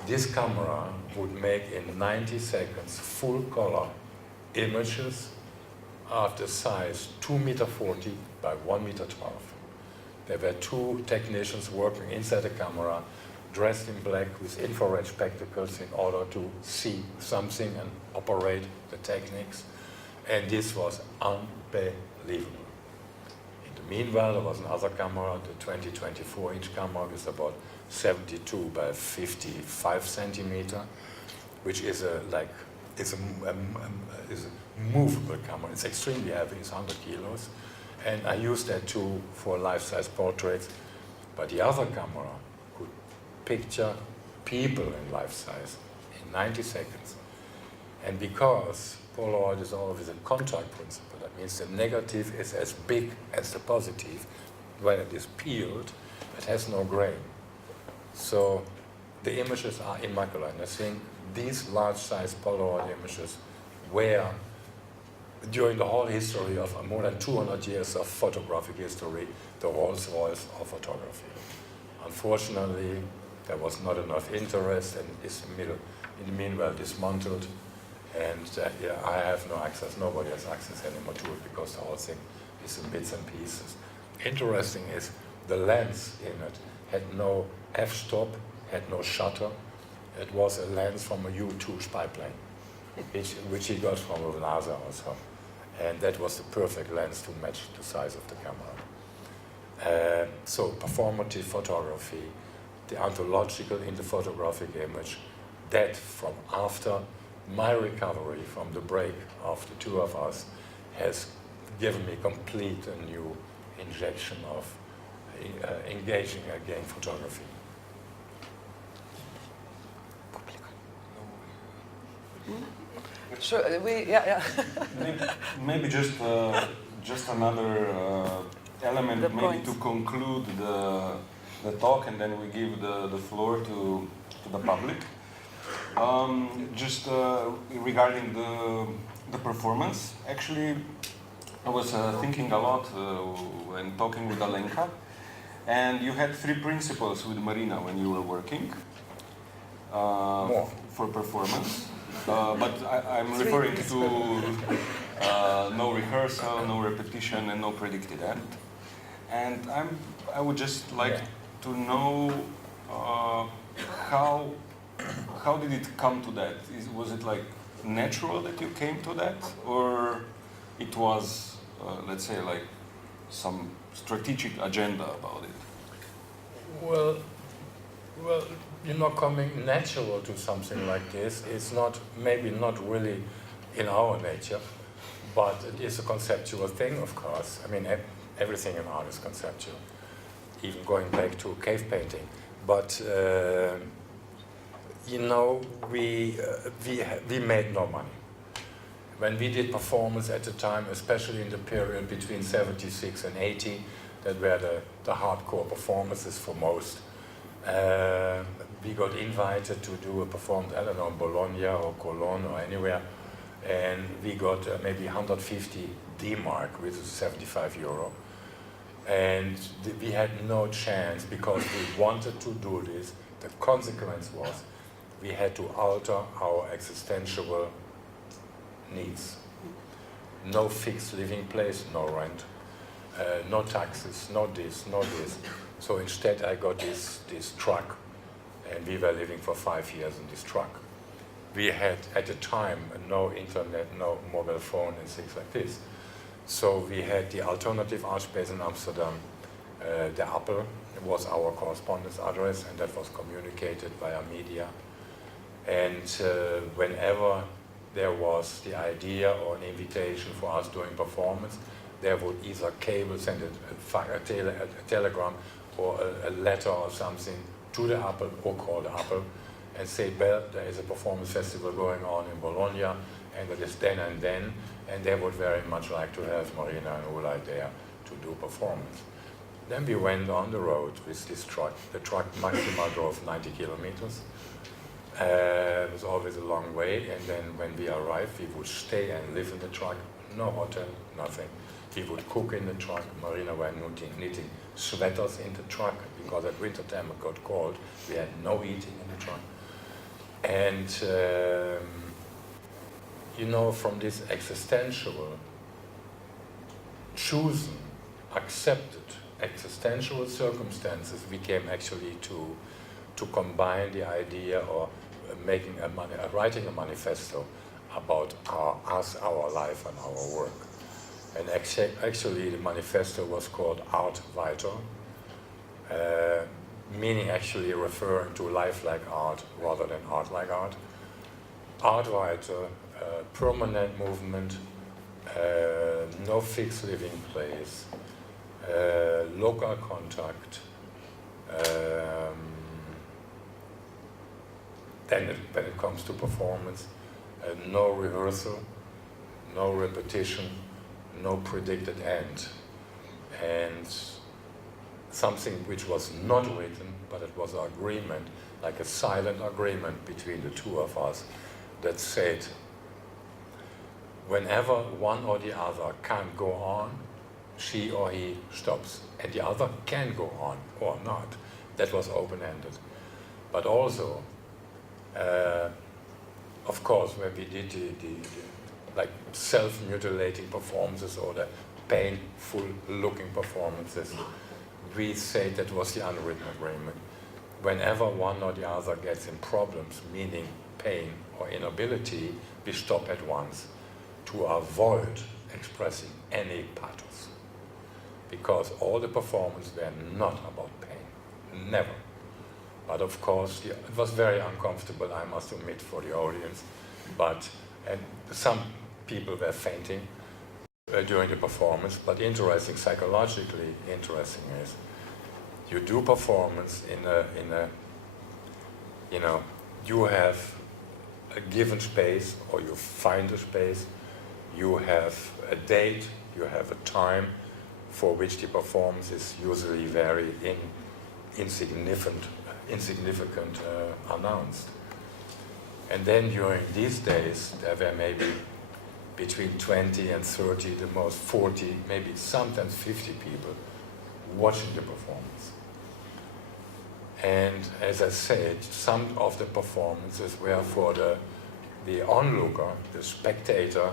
this camera would make in 90 seconds full color images of the size 2.40 meters by 1.12 meters. There were 2 technicians working inside the camera, dressed in black with infrared spectacles in order to see something and operate the techniques. And this was unbelievable. In the meanwhile, there was another camera, the 20-24-inch camera with about 72 by 55 centimeter, which is a movable camera. It's extremely heavy, it's 100 kilos. And I used that too for life-size portraits. But the other camera could picture people in life-size in 90 seconds. And because Polaroid is always a contact principle, that means the negative is as big as the positive. When it is peeled, it has no grain. So the images are immaculate. And I think these large-size Polaroid images were, during the whole history of more than 200 years of photographic history, the Rolls-Royce of photography. Unfortunately, there was not enough interest, and it's in the meanwhile dismantled, and yeah, I have no access, nobody has access anymore to it, because the whole thing is in bits and pieces. Interesting is the lens in it had no f-stop, had no shutter. It was a lens from a U-2 spy plane, which he got from NASA or so. And that was the perfect lens to match the size of the camera. So performative photography, the ontological in the photographic image, that from after my recovery from the break of the two of us has given me complete a new injection of engaging again photography. Sure, yeah. Maybe just another element, The maybe point. to conclude the talk, and then we give the floor to the public. Just regarding the performance, actually, I was thinking a lot when talking with Alenka, and you had 3 principles with Marina when you were working for performance. But I'm referring to no rehearsal, no repetition, and no predicted end. And I would just like to know how did it come to that? Was it like natural that you came to that, or it was, let's say, like some strategic agenda about it? Well, you know, coming natural to something like this is not, maybe not really in our nature, but it is a conceptual thing, of course. I mean, everything in art is conceptual, even going back to cave painting. But you know, we made no money. When we did performance at the time, especially in the period between 76 and 80, that were the hardcore performances for most. We got invited to do a performance, I don't know, in Bologna or Cologne or anywhere, and we got maybe 150 D-mark, which is 75 euro. And we had no chance because we wanted to do this. The consequence was we had to alter our existential needs. No fixed living place, no rent, no taxes, no this, no this. So instead I got this truck, and we were living for 5 years in this truck. We had at the time no internet, no mobile phone and things like this. So we had the alternative art space in Amsterdam. The Apple was our correspondence address, and that was communicated via media. And whenever there was the idea or an invitation for us doing performance, there would either cable send a telegram or a letter or something to the Apple or call the Apple and say, well, there is a performance festival going on in Bologna, and it is then and then, and they would very much like to have Marina and ULAY there to do performance. Then we went on the road with this truck. The truck maximum drove 90 kilometers. It was always a long way, and then when we arrived, we would stay and live in the truck, no hotel, nothing. We would cook in the truck. Marina were knitting sweaters in the truck because at winter time it got cold. We had no eating in the truck. And you know, from this existential, chosen, accepted existential circumstances, we came actually to combine the idea or writing a manifesto about our life and our work. And actually the manifesto was called Art Weiter, meaning actually referring to life like art rather than art like art. Art Weiter, permanent movement, no fixed living place, local contact. Then when it comes to performance, no rehearsal, no repetition, no predicted end. And something which was not written, but it was an agreement like a silent agreement between the two of us that said, whenever one or the other can't go on, she or he stops, and the other can go on or not. That was open-ended. But also, of course, when we did the like self-mutilating performances or the painful-looking performances, we say that was the unwritten agreement. Whenever one or the other gets in problems, meaning pain or inability, we stop at once to avoid expressing any pathos. Because all the performances were not about pain, never. But of course, it was very uncomfortable, I must admit, for the audience. And some people were fainting during the performance, but interesting, psychologically interesting is, you do performance in a you know, you have a given space, or you find a space, you have a date, you have a time for which the performance is usually very insignificant announced. And then during these days, there were maybe between 20 and 30, the most 40, maybe sometimes 50 people watching the performance. And as I said, some of the performances were for the onlooker, the spectator,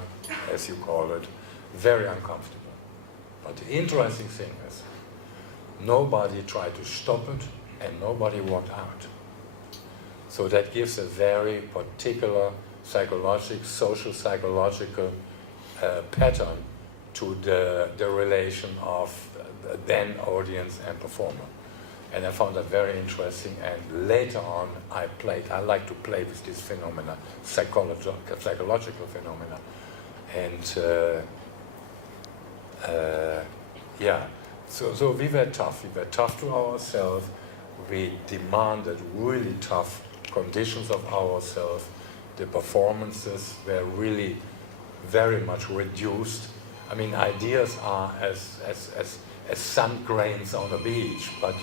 as you call it, very uncomfortable. But the interesting thing is, nobody tried to stop it and nobody walked out. So that gives a very particular social psychological pattern to the relation of then audience and performer. And I found that very interesting, and later on I like to play with this phenomena, psychological phenomena. And yeah, so we were tough to ourselves, we demanded really tough conditions of ourselves, the performances were really very much reduced. I mean, ideas are as sun grains on a beach, but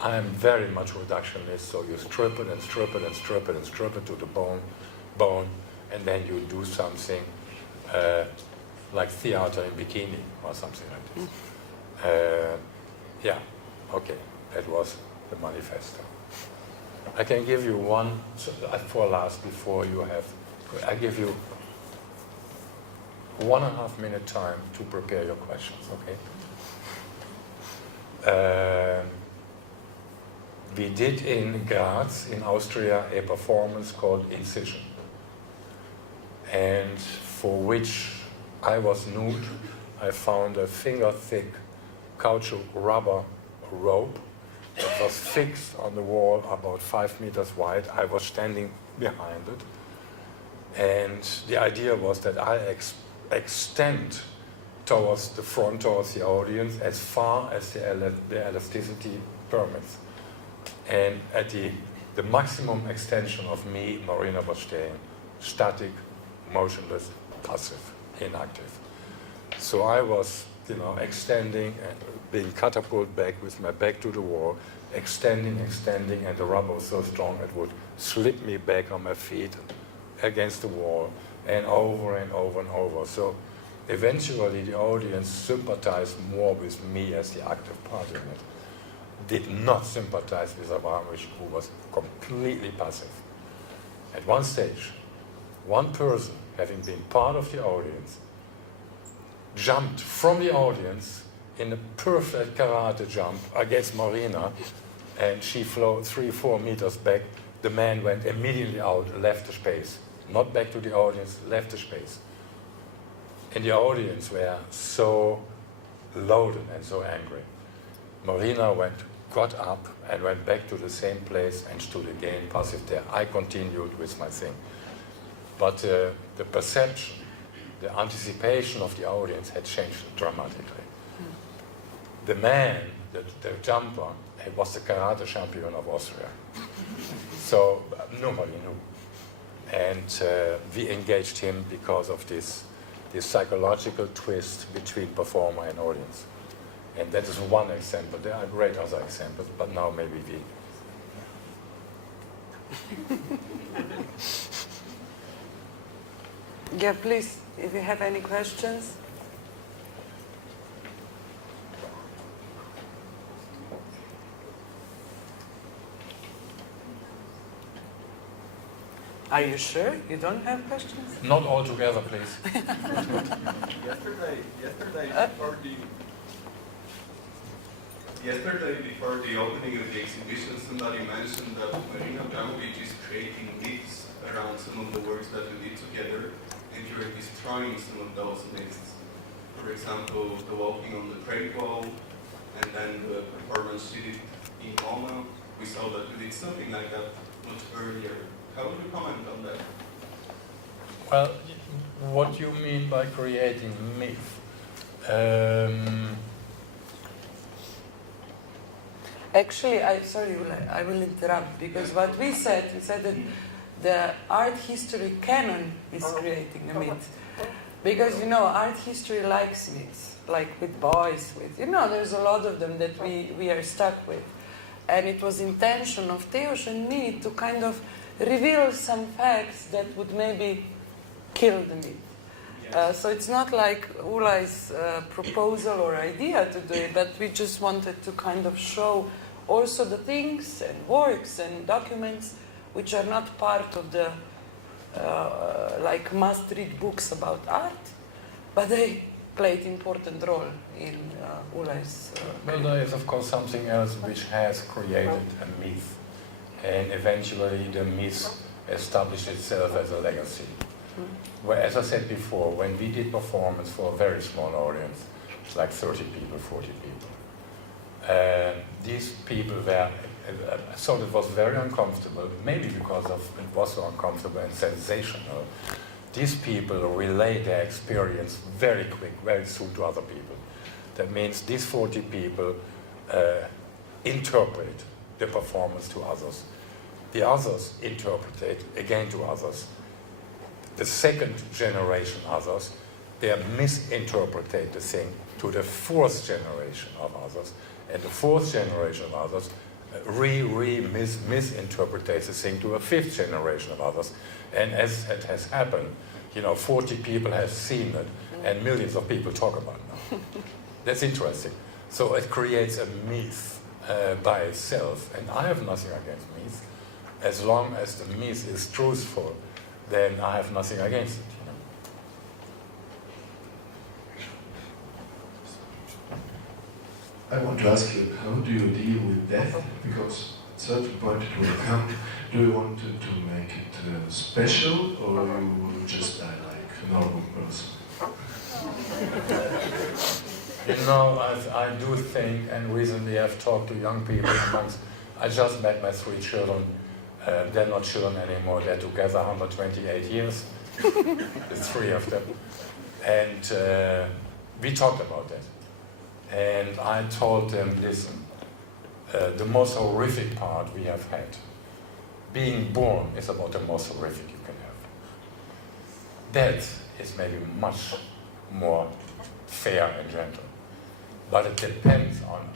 I am very much reductionist, so you strip it and strip it and strip it and strip it to the bone, and then you do something like theater in bikini or something like this. Yeah, okay, that was the manifesto. I can give you one, for last, before you have, I give you 1.5 minute time to prepare your questions, okay? We did in Graz, in Austria, a performance called Incision, and for which I was nude. I found a finger-thick caoutchouc rubber rope that was fixed on the wall about 5 meters wide. I was standing behind it, and the idea was that I extend towards the front, towards the audience, as far as the elasticity permits. And at the maximum extension of me, Marina was staying static, motionless, passive, inactive. So I was, extending and being catapulted back with my back to the wall, extending, and the rubber was so strong it would slip me back on my feet against the wall, and over and over and over. So eventually the audience sympathized more with me as the active part in it. Did not sympathize with Abramovich, who was completely passive. At one stage, one person, having been part of the audience, jumped from the audience in a perfect karate jump against Marina, and she flew 3-4 meters back. The man went immediately out, left the space. Not back to the audience, left the space. And the audience were so loaded and so angry. Marina got up and went back to the same place and stood again passive there. I continued with my thing. But the perception, the anticipation of the audience had changed dramatically. The man, the jumper, he was the karate champion of Austria. So nobody knew. And we engaged him because of this psychological twist between performer and audience. And that is one example. There are great other examples, but now maybe we Yeah, please, if you have any questions. Are you sure you don't have questions? Not all together, please. Yesterday, before the opening of the exhibition, somebody mentioned that Marina Abramovic is creating myths around some of the works that we did together, and you are destroying some of those myths. For example, the walking on the Great Wall, and then the performance she did in MoMA. We saw that you did something like that much earlier. How would you comment on that? Well, what do you mean by creating myth? Actually, sorry, ULAY, I will interrupt, because what we said that the art history canon is creating a myth. Because, art history likes myths, like with boys, there's a lot of them that we are stuck with. And it was intention of Teos and me to kind of reveal some facts that would maybe kill the myth. So it's not like ULAY's proposal or idea to do it, but we just wanted to kind of show also the things and works and documents which are not part of the like must-read books about art, but they played important role in ULAY's. Well, there is of course something else which has created a myth, and eventually the myth established itself as a legacy. Well, as I said before, when we did performance for a very small audience, like 30 people, 40 people, these people were, so it was very uncomfortable, maybe because of it was so uncomfortable and sensational. These people relay their experience very quick, very soon to other people. That means these 40 people interpret the performance to others. The others interpret it again to others. The second generation others, they misinterpret the thing to the fourth generation of others. And the fourth generation of others misinterpret the thing to a fifth generation of others. And as it has happened, 40 people have seen it, and millions of people talk about it now. That's interesting. So it creates a myth by itself. And I have nothing against myths. As long as the myth is truthful, then I have nothing against it. I want to ask you, how do you deal with death? Because at a certain point it will come. Do you want to make it special, or you just die like a normal person? I do think, and recently I've talked to young people. I just met my 3 children. They're not children anymore. They're together 128 years. There's 3 of them. And we talked about that. And I told them, listen, the most horrific part we have had, being born is about the most horrific you can have. Death is maybe much more fair and gentle. But it depends on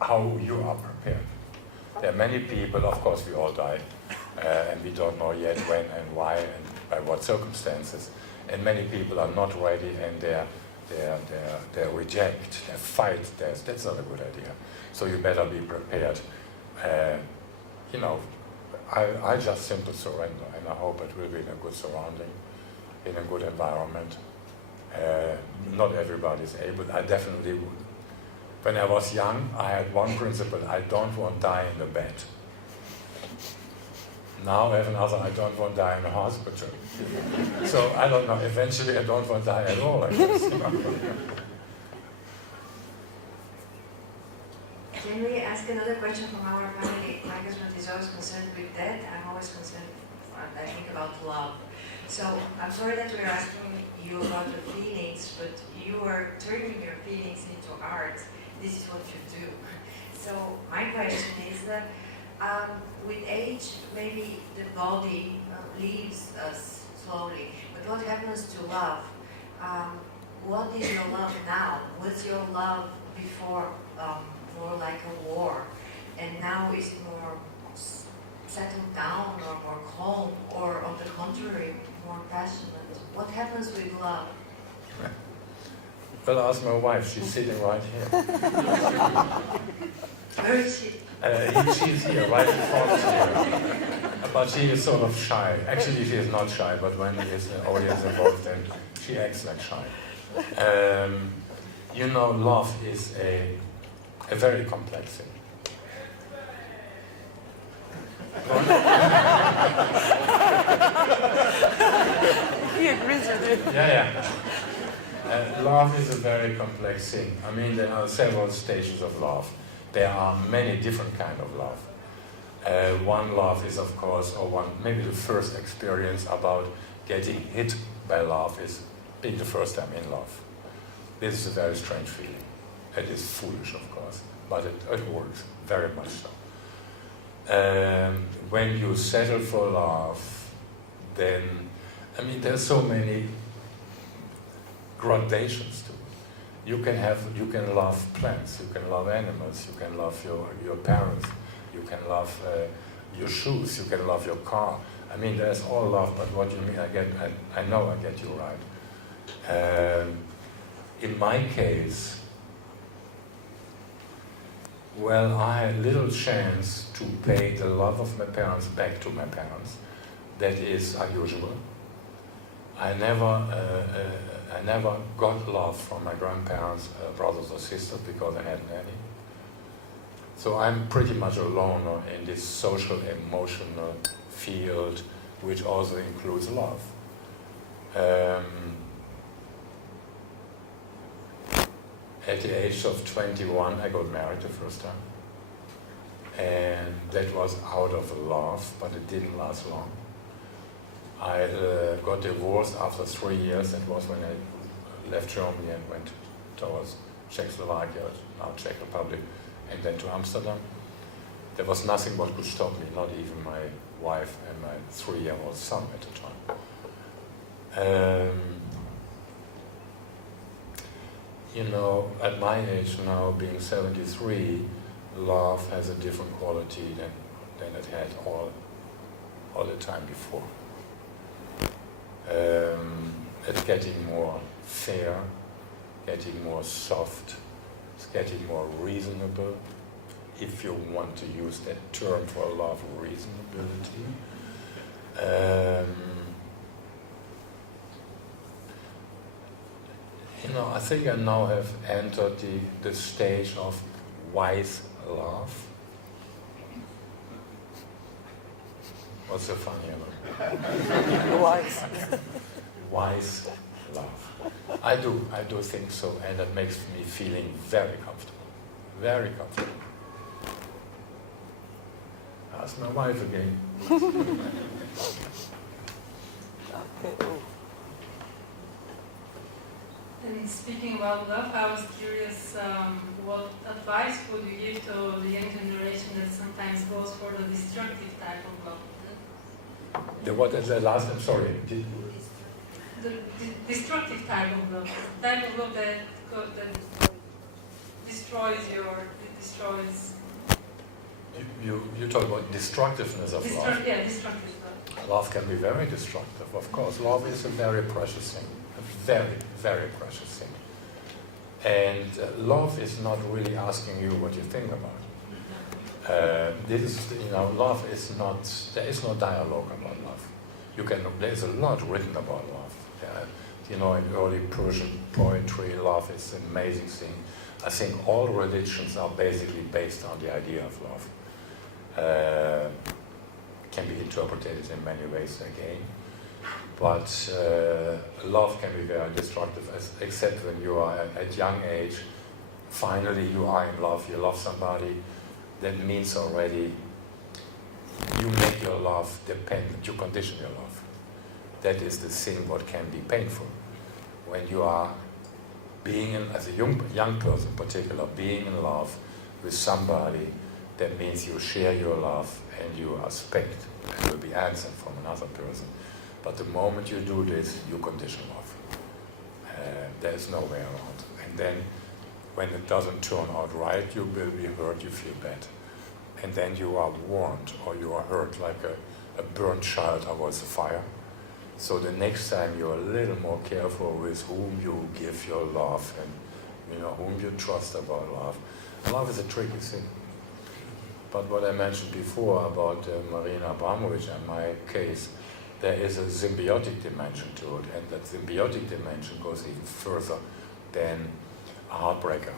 how you are prepared. There are many people, of course we all die, and we don't know yet when and why and by what circumstances. And many people are not ready, and they reject, they fight death. That's not a good idea. So you better be prepared. I just simply surrender, and I hope it will be in a good surrounding, in a good environment. Not everybody is able. I definitely would. When I was young, I had one principle: I don't want to die in the bed. Now I have another: I don't want to die in a hospital. So I don't know. Eventually, I don't want to die at all, I guess. Can we ask another question from our family? My husband is always concerned with death. I'm always concerned, I think, about love. So I'm sorry that we're asking you about your feelings, but you are turning your feelings into art. This is what you do. So my question is that with age, maybe the body leaves us slowly. But what happens to love? What is your love now? What's your love before? More like a war, and now is more settled down or more calm, or on the contrary, more passionate? What happens with love? Well, ask my wife. She's sitting right here. Where is she? She's here, right in front of you. But she is sort of shy. Actually, she is not shy, but when there is an audience involved, then she acts like shy. You know, love is a very complex thing. He agrees with you. Yeah. Love is a very complex thing. I mean, there are several stages of love. There are many different kinds of love. One love is, of course, or maybe the first experience about getting hit by love is being the first time in love. This is a very strange feeling. It is foolish, of course, but it works very much so. When you settle for love, then, I mean, there's so many gradations to it. You can love plants, you can love animals, you can love your parents, you can love your shoes, you can love your car. I mean, there's all love, but what you mean, I know I get you right. In my case, well, I had little chance to pay the love of my parents back to my parents. That is unusual. I never got love from my grandparents, brothers or sisters, because I hadn't any. So I'm pretty much alone in this social, emotional field, which also includes love. At the age of 21, I got married the first time. And that was out of love, but it didn't last long. I got divorced after 3 years. That was when I left Germany and went towards Czechoslovakia, now Czech Republic, and then to Amsterdam. There was nothing what could stop me, not even my wife and my 3-year-old son at the time. You know, at my age now, being 73, love has a different quality than it had all the time before. It's getting more fair, getting more soft, it's getting more reasonable, if you want to use that term for love, reasonability. You know, I think I now have entered the stage of wise love. What's so funny about it? Wise. Wise love. I do think so, and that makes me feeling very comfortable. Very comfortable. Ask my wife again. Okay. And speaking about love, I was curious, what advice would you give to the young generation that sometimes goes for the destructive type of love? What is the last? I'm sorry. The destructive type of love that destroys destroys. You talk about destructiveness of love. Yeah, destructive love. Love can be very destructive, of course. Love is a very precious thing. A very, very precious thing. And love is not really asking you what you think about. Love is not, there is no dialogue about love. There's a lot written about love. In early Persian poetry, love is an amazing thing. I think all religions are basically based on the idea of love. Can be interpreted in many ways again. But love can be very destructive, except when you are at young age, finally you are in love, you love somebody. That means already you make your love dependent, you condition your love. That is the thing what can be painful. When you are as a young person in particular, being in love with somebody, that means you share your love and you expect and will be answered from another person. But the moment you do this, you condition love. There's no way around. And then, when it doesn't turn out right, you will be hurt, you feel bad. and then you are warned or you are hurt like a burnt child towards the fire. So the next time you're a little more careful with whom you give your love and whom you trust about love. Love is a tricky thing. But what I mentioned before about Marina Abramovic and my case, there is a symbiotic dimension to it, and that symbiotic dimension goes even further than a heartbreaker.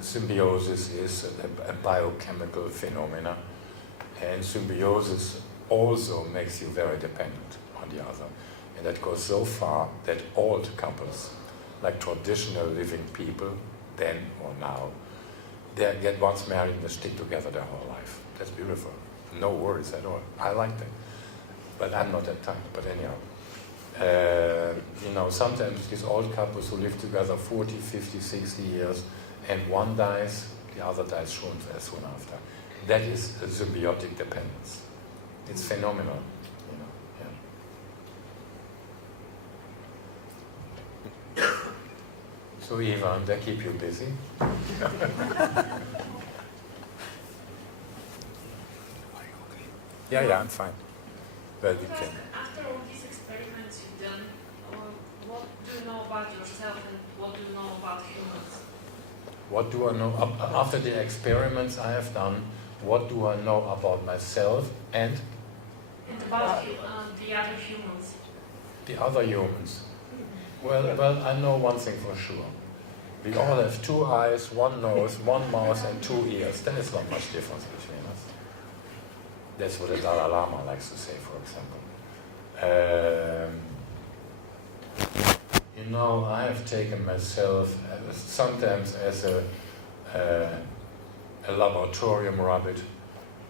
Symbiosis is a biochemical phenomena, and symbiosis also makes you very dependent on the other. And that goes so far that old couples, like traditional living people, then or now, they get once married and they stick together their whole life. That's beautiful. No worries at all. I like that. But I'm not that type. But anyhow, sometimes these old couples who live together 40, 50, 60 years, and one dies, the other dies soon after. That is a symbiotic dependence. It's phenomenal. Yeah. So Ivan, they keep you busy. Yeah, I'm fine. Well, we can. After all these experiments you've done, what do you know about yourself and what do you know about humans? What do I know? After the experiments I have done, what do I know about myself and about the other humans? The other humans? Well, I know one thing for sure. We all have 2 eyes, 1 nose, 1 mouth, and 2 ears. There is not much difference between us. That's what the Dalai Lama likes to say, for example. I have taken myself sometimes as a laboratorium rabbit,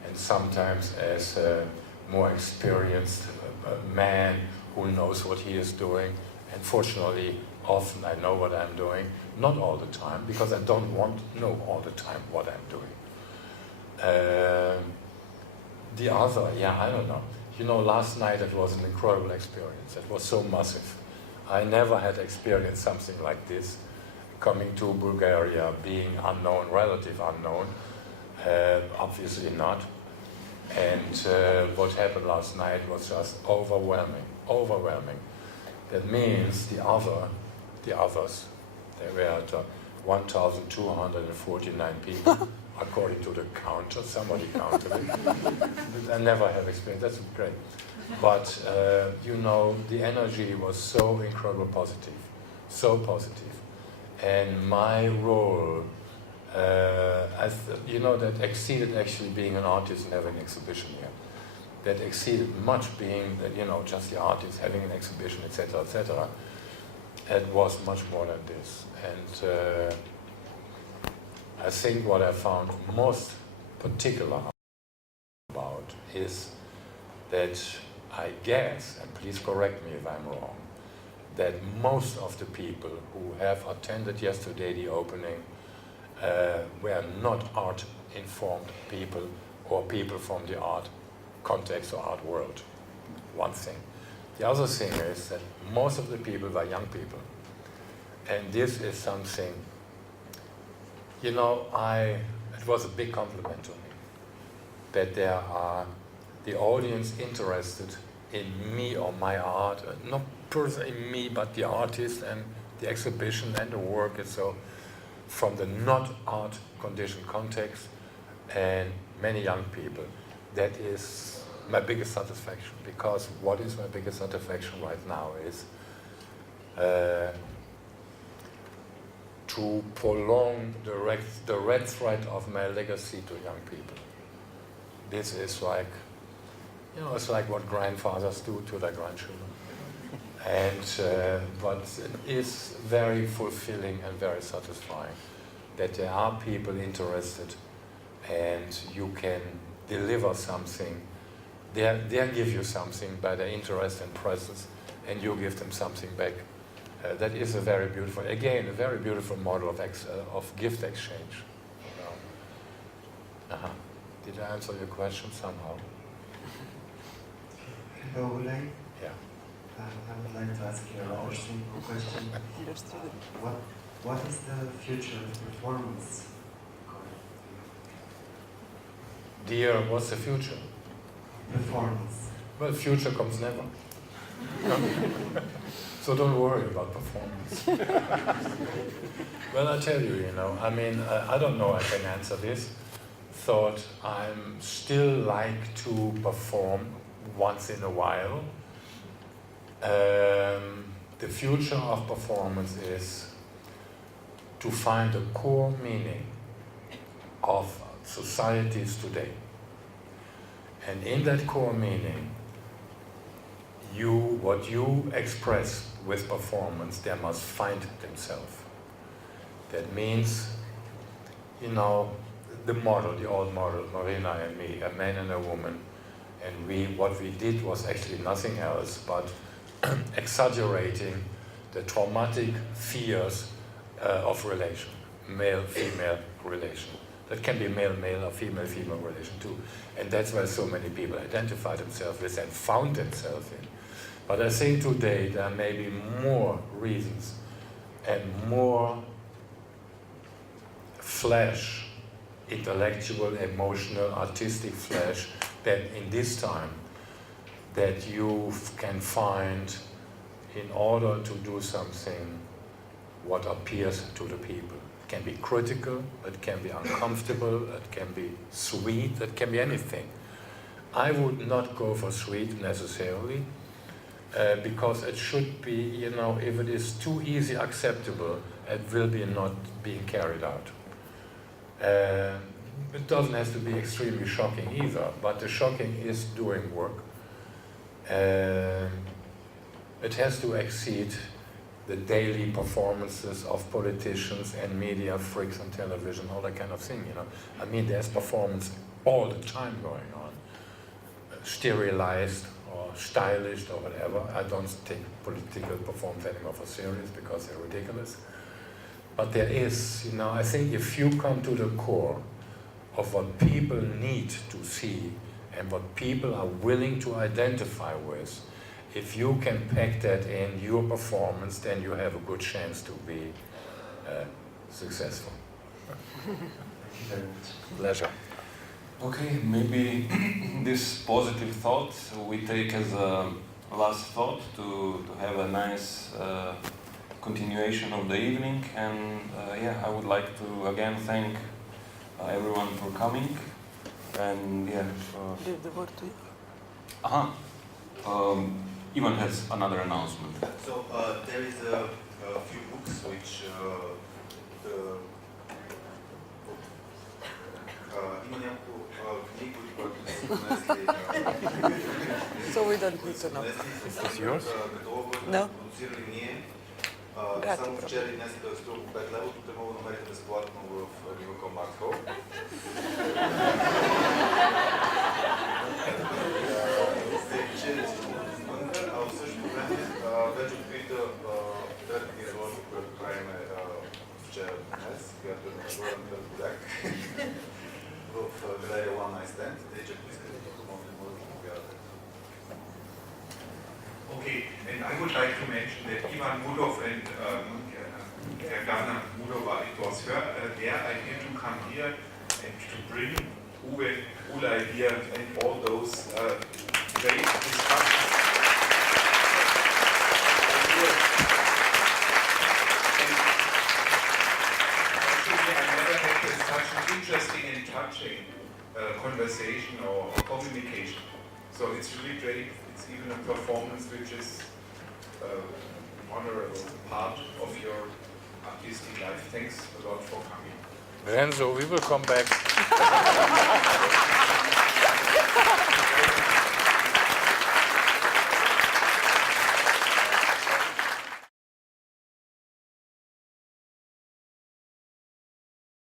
and sometimes as a more experienced man who knows what he is doing. And fortunately, often I know what I'm doing. Not all the time, because I don't want to know all the time what I'm doing. The other, I don't know. Last night it was an incredible experience. It was so massive. I never had experienced something like this. Coming to Bulgaria, being unknown, relative unknown, obviously not. And what happened last night was just overwhelming. That means the others, there were 1,249 people, according to the counter. Somebody counted it. I never have experienced. That's great. But the energy was so incredibly positive, so positive. And my role, that exceeded actually being an artist and having an exhibition here. That exceeded much being, just the artist having an exhibition, etc., etc. It was much more than this. And I think what I found most particular about is that I guess, and please correct me if I'm wrong, that most of the people who have attended yesterday the opening were not art-informed people or people from the art context or art world. One thing. The other thing is that most of the people were young people. And this is something, it was a big compliment to me that there are the audience interested in me or my art, not personally me, but the artist and the exhibition and the work itself from the not art conditioned context, and many young people. That is my biggest satisfaction, because what is my biggest satisfaction right now is to prolong the red thread of my legacy to young people. This is like, it's like what grandfathers do to their grandchildren. And but it is very fulfilling and very satisfying that there are people interested, and you can deliver something. They give you something by their interest and presence, and you give them something back. That is a very beautiful model of gift exchange. Did I answer your question somehow? Hello, ULAY. Yeah. I would like to ask you a rather simple question. What is the future of performance? Dear, what's the future? Performance. Well, future comes never. So don't worry about performance. Well, I tell you, I mean, I don't know I can answer this. Thought I'm still like to perform once in a while. The future of performance is to find the core meaning of societies today. And in that core meaning, what you express with performance, they must find themselves. That means, the model, the old model, Marina and me, a man and a woman, and what we did was actually nothing else but exaggerating the traumatic fears of relation, male-female relation. That can be male-male or female-female relation too. And that's why so many people identify themselves with and found themselves in. But I think today there may be more reasons and more flash, intellectual, emotional, artistic flash than in this time that you can find in order to do something what appeals to the people. It can be critical, it can be uncomfortable, it can be sweet, it can be anything. I would not go for sweet necessarily, because it should be, if it is too easy acceptable, it will be not being carried out. It doesn't have to be extremely shocking either, but the shocking is doing work. It has to exceed the daily performances of politicians and media freaks on television, all that kind of thing, I mean, there's performance all the time going on, sterilized or stylized or whatever. I don't take political performance anymore for serious because they're ridiculous. But there is, I think if you come to the core of what people need to see and what people are willing to identify with, if you can pack that in your performance, then you have a good chance to be successful. Thank you very much. Pleasure. Okay, maybe this positive thought we take as a last thought to have a nice continuation of the evening. And I would like to again thank everyone for coming. And Give the word to you. Ivan has another announcement. So there is a few books which има няколко книги, които So we don't need to know. Is this yours? No. продуцирали ние. Грати, Само вчера и днес да струва по 5 лева, тук мога да намерите безплатно в Liverpool Market Hall. А в същото време вече открита трета ни изложба, която правим вчера днес, която е на Горен Голяк в галерия One Night Stand. Тъй, че ако искате да помогнете, може да повярвате. Okay, and I would like to mention that Ivan Mudov and Governor Mudov, it was their idea to come here and to bring ULAY here and all those great discussions. Actually, I never had such an interesting and touching conversation or communication. So it's really great. It's even a performance which is honorable part of your artistic life. Thanks a lot for coming. Renzo, we will come back.